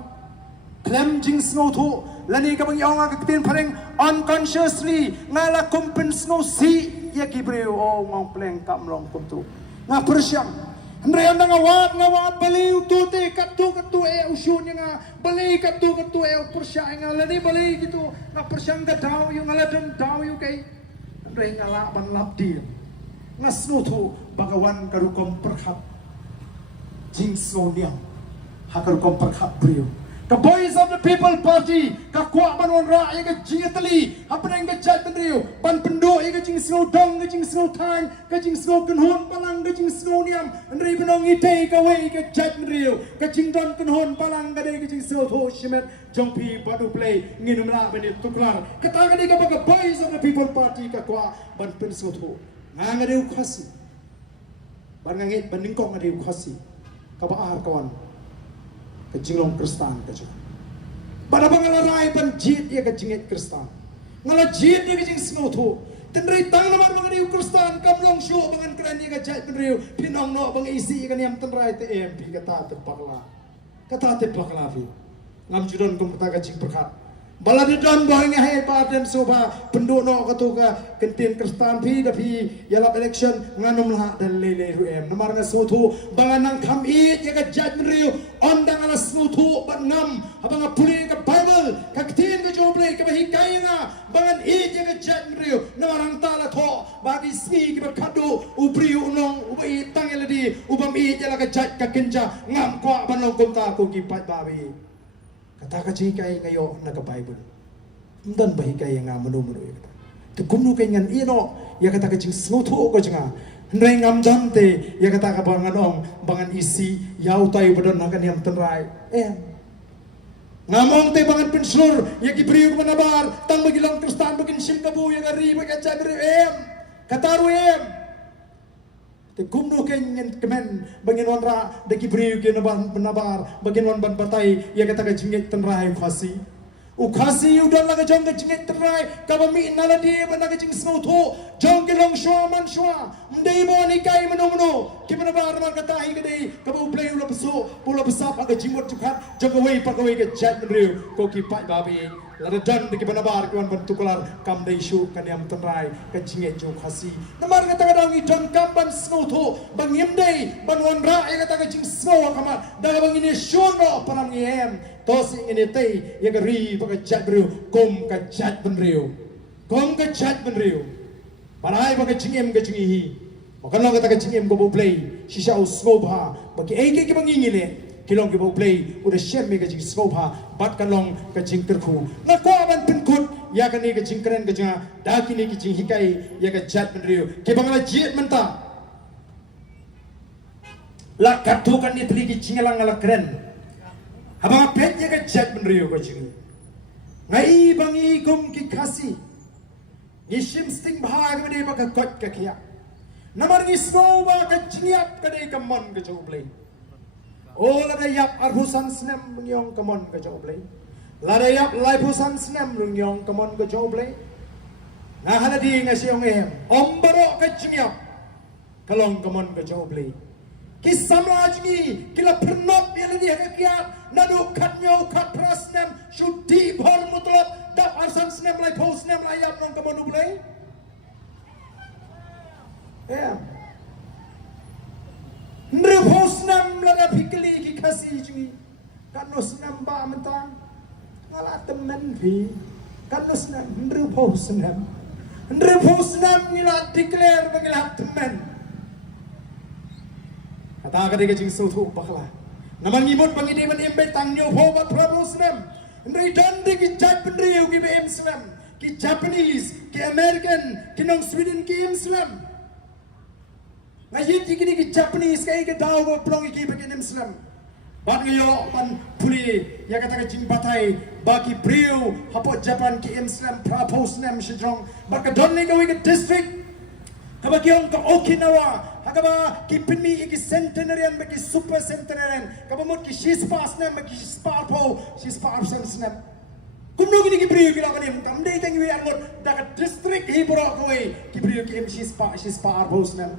klem jing snow tho lani ka bengyang ka tin paring unconsciously ngala kumpen snow si ya ki breu oh ngong pleng kam long kum tu nga persyang Andre ang ngawat baliw tuti katu usyun nga bali katu persya nga lani bali gitu nga persyang gadaw yung aladon daw yung kay Andre nga laban lapdir nga snuto bagawan karukom perkap jing soniam hakarukom perkap brio the Boys of the People Party kakwa manon ra ka jingatali hapenang ka jat pendrio pan pendo ka jing snow dong ka jing snow tan ka jing snow kenhon palang ka jing snow niam ndri benong ite ka we ka jat pendrio ka jing don kenhon palang ka dei ka jing snow tho shimet jongpi padu play nginum la benit tuklar kata ka dei ka baga Boys of the People Party kakwa ban pen snow tho nganga deu khasi ban ngangit ban ningkong deu khasi ka ba ar kawan kajinglong Kristan kajo. Pada bangalaray pan jit ya kajingit Kristan. Ngala jit ya kajing snoto. Tenri tang naman mga niyo Kristan kamlong syo bangan kran ya kajat tenriyo pinong no bang isi kan yam tenray te MP kata te bakla. Kata te bakla fi. Ngam judon kum kata kajing perkat. Baladi don bohong hai paden soba pendono katuka kentin Kristan pi tapi yalap election nganum lah dan lele ruem namar nga soto banganang kamit ya kajat menriu ondang ala soto ban ngam abang puli ka Bible ka kentin ka joble ka bahikai nga bangan it ya kajat menriu namarang tala tho bagi sni ka kado ubriu unong ubai tangeladi ubam it ya kajat ka kenja ngam kwa banong kumta ko gipat babi kata kajikai ngayo naga Bible undan bahikai nga manu-manu ya kata tegumnu kay ngan ino ya kata kajing snutu ko jinga ndray ngam jante ya kata ka bangan bangan isi yaw tayo badon nakan yam tenray ngamong te bangan penslur ya gibriu manabar tang magilang Kristan bagin sim kabu ya gari bagajag kataru tegumnu kay ngan kemen bagin wanra de gibriu ke nabar bagin wan ban batay ya kata kajing tenray khasi ukasi udan laga jong kajing terai kabami naladi bana kajing snoto jong kilong shwa man shwa ndai bo ni kai mano kimana bar man kata hi kadai kabu play ula beso pula besap aga jimot jukat jong away pakaway ke jat mriu ko ki pai babi lada dan de kimana bar kwan bentukular kam dai shu kaniam terai kajing jong khasi namar kata kadang i jong kamban snoto bang yemdai ban wan ra e kata kajing snow kama daga bang ini shono param ngem tosi ini tei ya gari pakai jat beriu kom ka jat benriu parai pakai cingem ka cingihi makan lo kata ka cingem ko play shisha usngobha bagi eke ke bangingile kilong ke play udah share me ka cing ngobha bat kalong ka cing terku ngakwa ban penkut ya kan ni ka cing keren ka jinga daki ni ka cing hikai ya ka jat benriu ke bangala jit menta la katukan ni teligi cingelang ala keren abang petnya ka jat benriu ko jingi ngai bangi gum ki khasi ni shim sting bhag me ba ka kot ka khia namar ni snow ba ka jingiap ka dei ka mon ka joblei o la da yap arhusan snam ngyong ka mon ka joblei la da yap laipusan snam ngyong ka mon ka joblei na hala di nga siong em ombaro ka jingiap kalong ka mon ka joblei ki samraj ni kila pernop yele ni ka kiat nadu katnyo kat prasnem shudi bhor mutlab dap arsan snem lai pos snem lai yap nong kamonu blai ndre pos snem la pikli ki khasi ji kanu snem ba mentang ngala temen vi kanu snem ndre pos snem ni la declare bagila temen kata ka de jing so thu bakla naman ngibot pangide man imbe tangyo pho bat Prabhu snem ndri dandi ki jat pendriu ki BM snem ki Japanese ki American ki nong Sweden ki snem ngayit ki Japanese kai ke daw go plong ki begin snem bat ngayo pan puli ya kata ka jing batai baki briu hapo Japan ki snem Prabhu snem shijong baka donni go ki district kabagyong ka Okinawa hakaba ki pinmi ki centenarian ki super centenarian kabamot ki shispas nem ki sparpo snem kumno gini ki priyo ki lakanim tamde tangi wi angot daga district hibro ko ki priyo ki shisparpo snem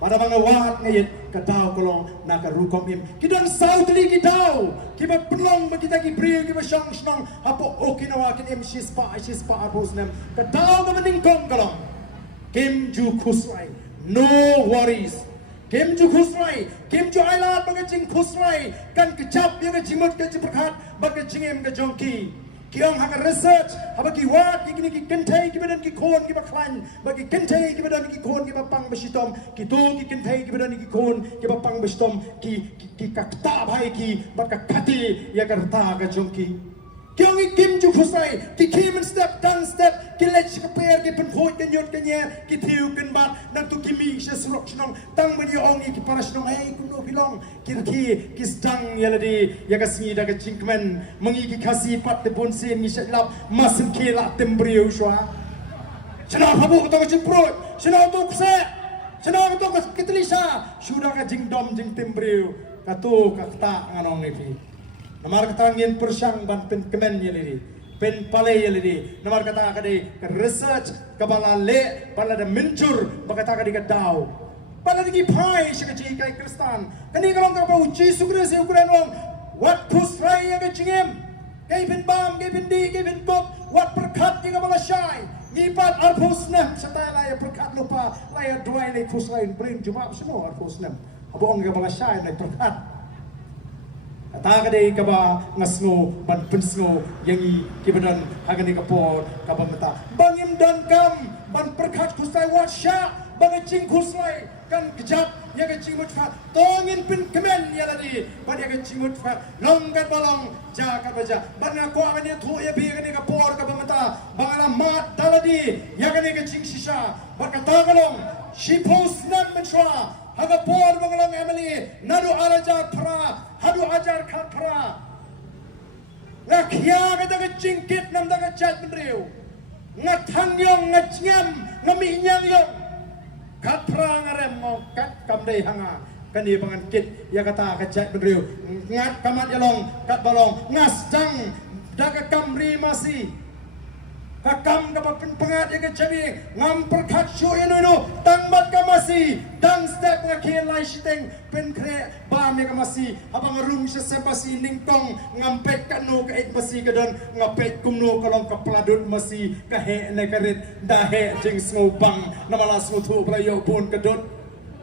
pada mga wat ngayit kadaw kolong nakarukom im kidon south li kidaw kiba plong makita ki priyo ki ba siyang hapo Okinawa ki shisparpo snem kadaw ka maningkong kolong Kim Ju Kuswai, no worries. Kim ju khusrai, Kim ju ailat bagai jing khusrai, kan kejap yang jimut ke jiperkat bagai jingem ke jongki. Kiong hak research, haba ki wat ki ki kentai ki badan ki kon ki baklan, bagi kentai ki badan ki kon ki bapang besitom, ki to ki kentai ki badan ki kon ki bapang besitom, ki kakta bhai ki baka khati ya karta ka jongki. Kiong i kim ju khusai, ki kim step down step, ki lech ka per ki pen khoi kan yot kan ye, ki thiu kan bat, nang tu ki mi se surok snong, tang men yo ong ki paras nong hey kun no bilong, ki stang ya ladi, ya ka singi da ka jinkmen, mengi ki khasi pat te bon sin ni se lap, masin ki la tembriu shwa. Chana phabu to ka jiprot, chana to kse, chana to ka kitlisa, shuda ka jingdom jing tembriu, ka tu ka ta nganong ni pi. Namar kata ngin persang ban pen kemen yelidi, pen pale yelidi. Namar kata kadi ke research kabala le pala da mencur bakata kadi ke dau. Pala digi pai shikaji kai Kristan. Kani kalong ka bau Jesu Kristus ukuran wong wat kusrai ya ke jingem. Kai pen bam, kai pen di, kai pen bot, wat perkat yang kabala syai. Ngipat arpusnem setai laya perkat lupa laya dua ini kusrai bring jumap semua arpusnem. Abong kabala syai laya perkat. Kata kadai kaba ngasngo ban pensngo yangi kibadan hagani kapor kaba mata bangim dan kam ban perkat kusai wasya bang cing kusai kan kejap ya ke cing mutfat tongin pin kemen ya ladi ban ya ke cing mutfat longkat balong jaka baja ban aku akan ya tu ya bi hagani kapor kaba mata bangala mat daladi ya kani ke cing sisa ban kata kalong shipos nam mentra haga por bangalang Emily nadu araja pra hadu ajar khat pra ngakya kata ke cingkit nam daga chat mendriu ngathang yong ngachngam ngami nyang yong khat pra ngarem mo kat kamdei hanga kani bangan kit ya kata ke chat mendriu ngat kamat yalong kat balong ngasdang daga kamri masih kakam dapat pengat yang kecami ngam perkat show inu tang bat kamasi tang step ngakil lai shiteng pen kre bam yang kamasi abang rum sesepasi ningkong ngampet kanu ka it masi kadon ngapet kumno kalong kapladut masi kahe nekarit dahe jing ngobang namala smutu playo pun kadot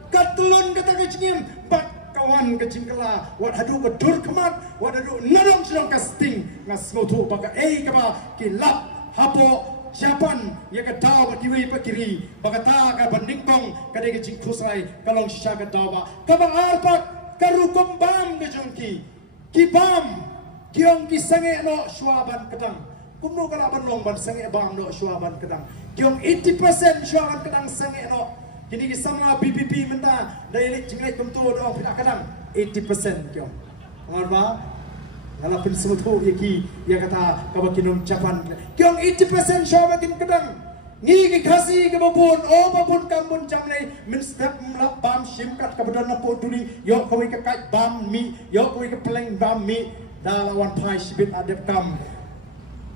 katulun kata kecingim bat kawan kecingkela wat hadu kedur kemat wat hadu nadong sedang casting ngas smutu baka kaba kilap hapo Japan ya ke daw kiwi pakiri bagata ka bandingkong kadai ke jingkusai kalong shisha ka daw ka bang arpak karukom bam ke jungki kibam kiong kisange no swaban kedang kumno kala ban long ban sange bam no swaban kedang kiong 80% swaban kedang sange no kini kisama BPP menta dai jinglai kumtu do pina kedang 80% kiong ngarba Kalau pun semua tu ya kata kau kinum Japan, kiong 80% syawat in kedang, ni kasih kebabun, babun kampun jam ni, step melap bam simkat kebetulan apa duli, yok kau ikat bam mi, yok kau ikat peleng bam mi, dah lawan pai sibit adep kam,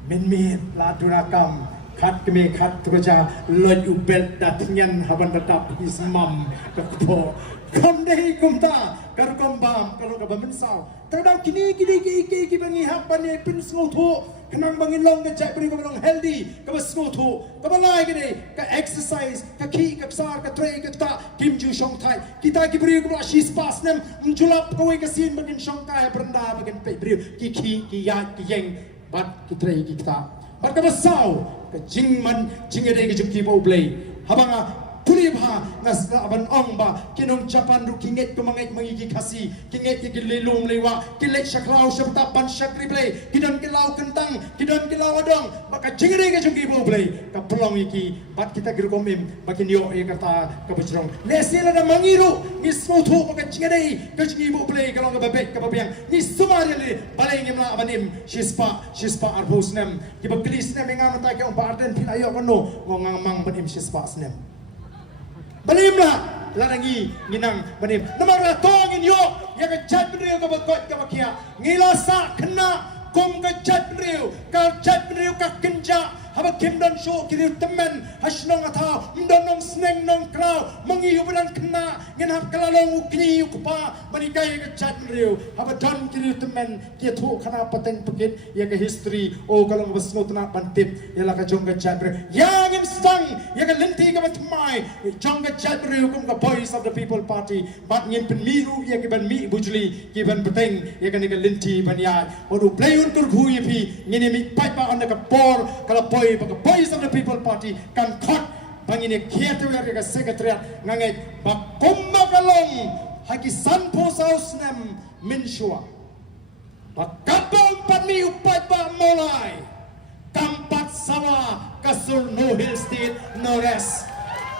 min laduna kam, kat kami kat kerja, loj ubel datnyan haban tetap ismam kepo. Kom deh kumta karkom bam kalau ka bamensau tadang kini bangi hak bani pin smotu kenang bangin long ke cak bani ko long healthy ka smotu ka balai gini ka exercise ka ki ka sar ka tray ka ta kim ju shong thai kita ki bri ko shi spas nem julap ko ka sin bagin shong kai berenda bagin pe bri ki ya ki yeng bat ki tray ki ta bat ka basau ka jingman jingede ki jumki bo play habanga Pulibha nas aban ong ba kinong Japan ru kinget ko manget mangigi kasi kinget ki lilum lewa kilet shaklaw syabta ban shakri play kidan kilaw kentang kidan kilaw adong baka jingre ke jungki bo play ka pelong iki bat kita gir komim bakin yo e kata ka bujrong lesila da mangiru ni smotu baka jingre ke jungki bo play kalong ka babek ka babiang ni sumari le balay ngimla abanim shispa arbusnem ki baklis nem ngamata ke umpa arden pinayo kono ngamang banim shispa snem Banim lah, larangi nginang banim. Namang ratong inyo, yang kejat beriu ka bakot ka bakia. Ngilasa kena kum kejat beriu, kejat beriu ka kenja. Haba kim dan show kiriu temen, hasnong atau mdonong sneng nong krau, mengiu badan kena, nginhap kalalong ukni ukupa, manikai kejat beriu. Haba don kiriu temen, kia tu kena pateng pekit, ya ke history. Oh kalau ngabasngo tenak bantip, ya lah kajong kejat beriu. Yang stang ya ka linti ka matmai jong ka chat ru kum ka voice of the people party bat ngin pen miru ya ki ban mi bujli ki ban beteng ya ka ni ka linti ban ya odu play un tur hu yipi ngini mi pai pa on ka por kala boy ka voice of the people party kan khot bangini khiatu ya ka secretariat ngangai ba kumma kalong haki san po saus nem minshua ba kapong pami upai pa molai Kampat sawa kasur no hill state no rest.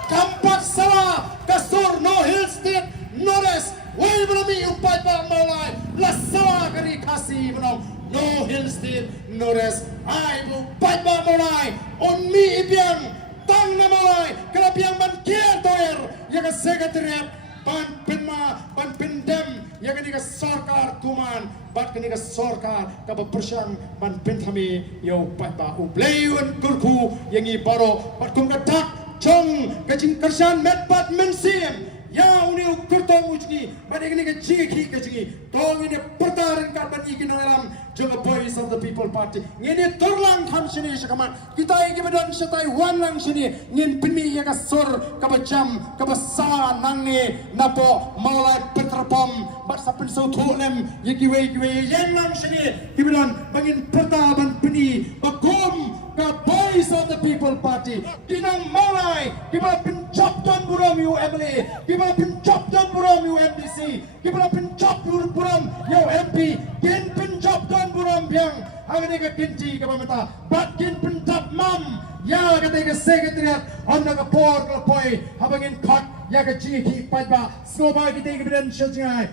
Kampat sawa kasur no hill state no rest. Wai berami upai pa maulai la sawa kari kasi benong no hill state no rest. Ai bu upai pa maulai on mi ibiang tang na maulai kala biang ban kier toer ya ka secretariat ban pinma ban pindem ya ka ni ka sarkar tuman bat kini ka sarkar ka bersang ban pentami yo pat ba u playun kurku yang i baro bat kum ka tak chong ka jing kersan met bat mensim ya uni kurtong ujni bat kini ka jiki ka jingi tong ini pertaran ka ban iki alam jong voice of the people party ngini turlang kham sini sakaman kita iki badan setai wan lang sini ngin pini ya ka sor ka bajam ka basa nangne napo maulai petrapom bat sapin so thunem yiki we yang lang sini kibadan bangin pertaban pini bagom ka voice of the people party kinang maulai kiba pencap dan buram UMLA kiba pencap dan buram UMDC kiba pencap buram yo MP kin pencap dan buram biang hangane ka kinti ka pamata bat kin pencap mam ya ka te ka secretariat on ka por ka poi habangin khat ya ka chi pat ba so ba ki te ka bidan shajai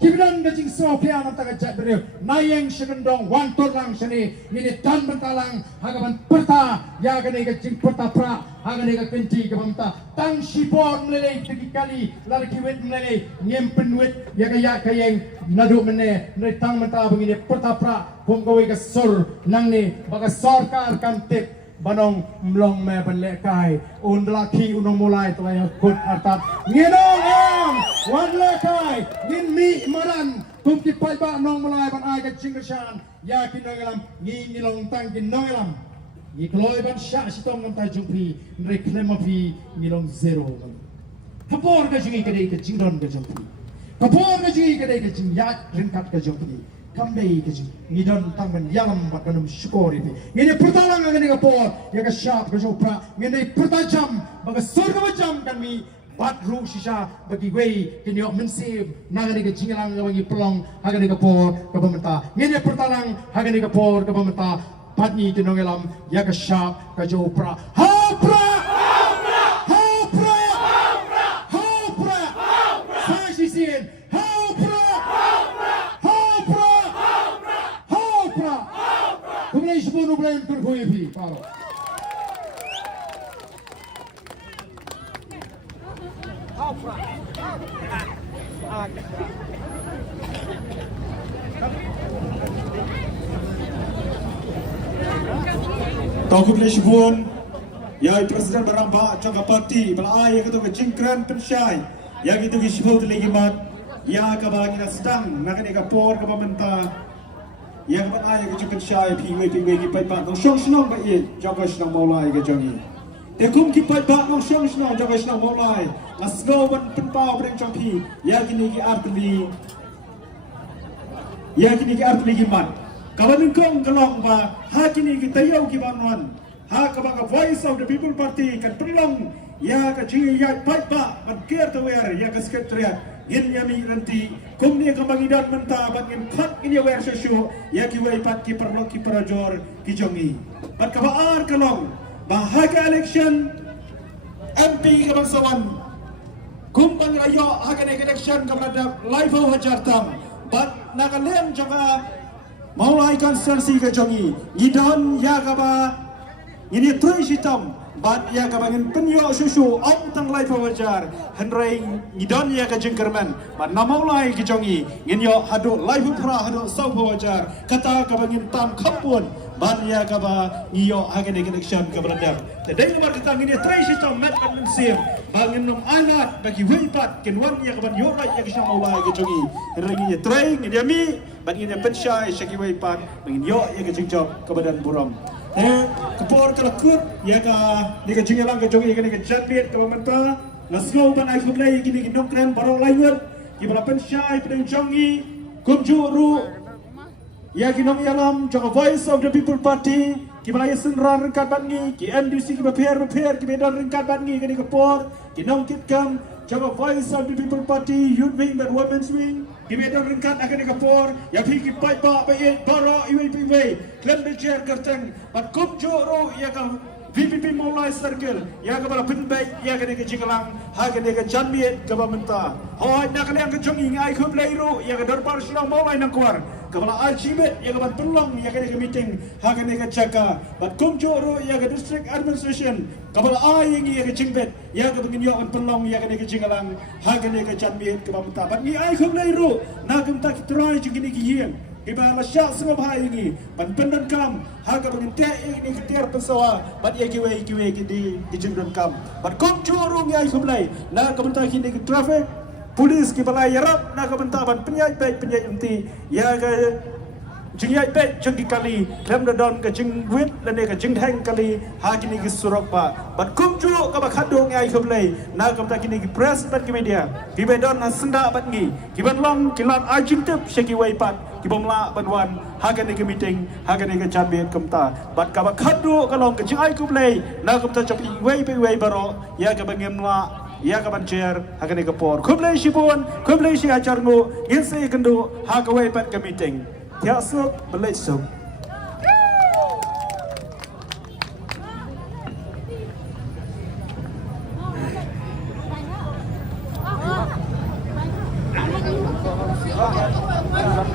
kibidan ka jing so pia nam ta ka jat bere nayeng shikendong wan tor lang shani ni tan bantalang hagaban perta ya ka ne ka jing perta pra hagane ka kinti ka pamata tang shipon mlele tiki kali lar kiwet mlele ngem penwet ya ka yang nadu mene ne tang mata bangini perta pra kum ka we ka sur nang ne baga sarkar kan tip banong mlong me banle kai undla ki unong mulai to yang kut artat nginong am wan le kai ngin mi maran kum ki pai ba nong mulai ban ai ka chingashan ya ki nongalam ngi ngilong tang ki nongalam ni kloi ban sha sitong ngam ta jumpi nre klema pi ngilong zero kapor ka jingi ka dei ka jingdon ka jumpi kapor ka jingi ka dei ka jing ya rinkat ka jumpi kambei kaji ngidon tangan yalam bat banum syukuri pi ngene pertalang ngene ka por ya ka syap ka jopra ngene pertajam baga surga macam kan mi bat ru shisha bagi wei kinyok mensib nagane ka jingalang bagi pelong hagane ka por ka pementa ngene pertalang hagane ka por ka pementa patni tinongelam ya ka syap ka jopra hapra hapra hapra hapra hapra sashisin Sebelum bulan terkoyak paro. Kau boleh sebut, ya Presiden berambak jangka parti, belai yang itu kejengkran pensyai, yang itu disebut lagi mat, ya kabagi sedang, nak ni kapor kepemerintah. Yang mana yang kecil syai pingwei ki pai ba nong shong snong ba ye jaga snong maulai ke jangi te kum ki pai ba nong shong snong jaga snong maulai asgo ban penpau breng chong pi ya kini ki artli ki mat kaban kong kalong ba ha kini ki tayau ki banwan ha ka voice of the people party kan pelong ya ka jingi ya pai ba ban care to wear ya ka secretariat in yami nanti kum ni kamangidan menta bangin khat ini wer sosio ya ki wai pat ki perlok ki perajor ki jongi pat ka baar kalong bahaga election MP ka bangsawan kum bang rayo haga election ka berada live hajartam pat nakalem jaga maulai konstitusi ka jongi gidan ya ka ba ini troi sitam bat ya ka bangin penyo susu om tang lai pawajar henrai ngidon ya ka jengkerman bat namaulai ki jongi nginyo hado lai pra hado sau pawajar kata ka bangin tam khapun bat ya ka ba ngiyo hagen election ka berada tadai nomor kita ngini trai sitam mat mensim bangin nom alat bagi wipat kenwan ya ka ban yo rai ya ka maulai ki jongi henrai ngini trai ngini mi bangin pensyai syaki wipat bangin yo ya ka jengjob ka badan buram kapor kalakut ya ka ni ka jingalang ka jongi ka ni ka jatbit ka mamanta ngaslo ban ai kublai gini ginong kren barong lainut ki bala pensyai pedeng jongi kumjuru ya ginong yalam joka voice of the people party ki bala yasin ran rengkat bangi ki MDC ki beper ki bedan rengkat bangi ka ni kapor ginong kitkam joka voice of the people party youth wing dan women's wing ki bedan rengkat akan ni kapor ya pi ki pai ba bai baro iwi piwe klem bejer kerteng bat kumjuru ya ka VPP Mulai Circle, ya kepada penbaik, ya kena ke Jinglang, ha kena ke Janmiet ke Bamenta. Hoi nak kena ke Jongi ngai ke Blairu, ya ke Darbar Silang Mulai nang kuar. Kepada Archibet, ya kepada Pelong, ya kena ke meeting, ha kena ke Jaka. Bat Kumjoro, ya ke District Administration, kepada Aying, ya ke Jingbet, ya ke Penginyokan Pelong, ya kena ke Jinglang, ha kena ke Janmiet ke Bamenta. Bat ni ai ke Blairu, nak kita try jengini ke Yeng. Iba masya semua bahaya ini, pendan kam, harga pengintia ini ketiar pesawa, bat ia kiwe di jendun kam, bat kom curung ya ikumlai, nak kebentar kini ke traffic, polis kibalai yarap, nak kebentar ban penyai inti, ya ke jengyai baik jeng kali, lem dadon ke jeng wit, lene ke jeng heng kali, ha kini ke surok ba, bat kom curung ke bakadung ya ikumlai, nak kebentar kini ke press bat ke media, kibedon senda bat ngi, kiban long kilat ajing tep syaki waipat. Kibomla banwan hagan ke meeting hagan ke jambet kemta bat ka bakhadu kalong ke jingai kublai na kemta chop wei pe wei baro ya ka bangemla ya ka bancher hagan ke por kublai shibon kublai shi ajar ngo inse kendo ha ka wei pat ke meeting ya sok belai sok Hãy subscribe cho kênh Ghiền Mì Gõ để không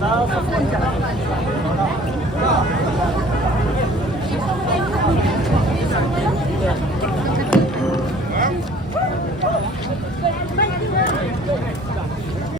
bỏ lỡ những video hấp dẫn.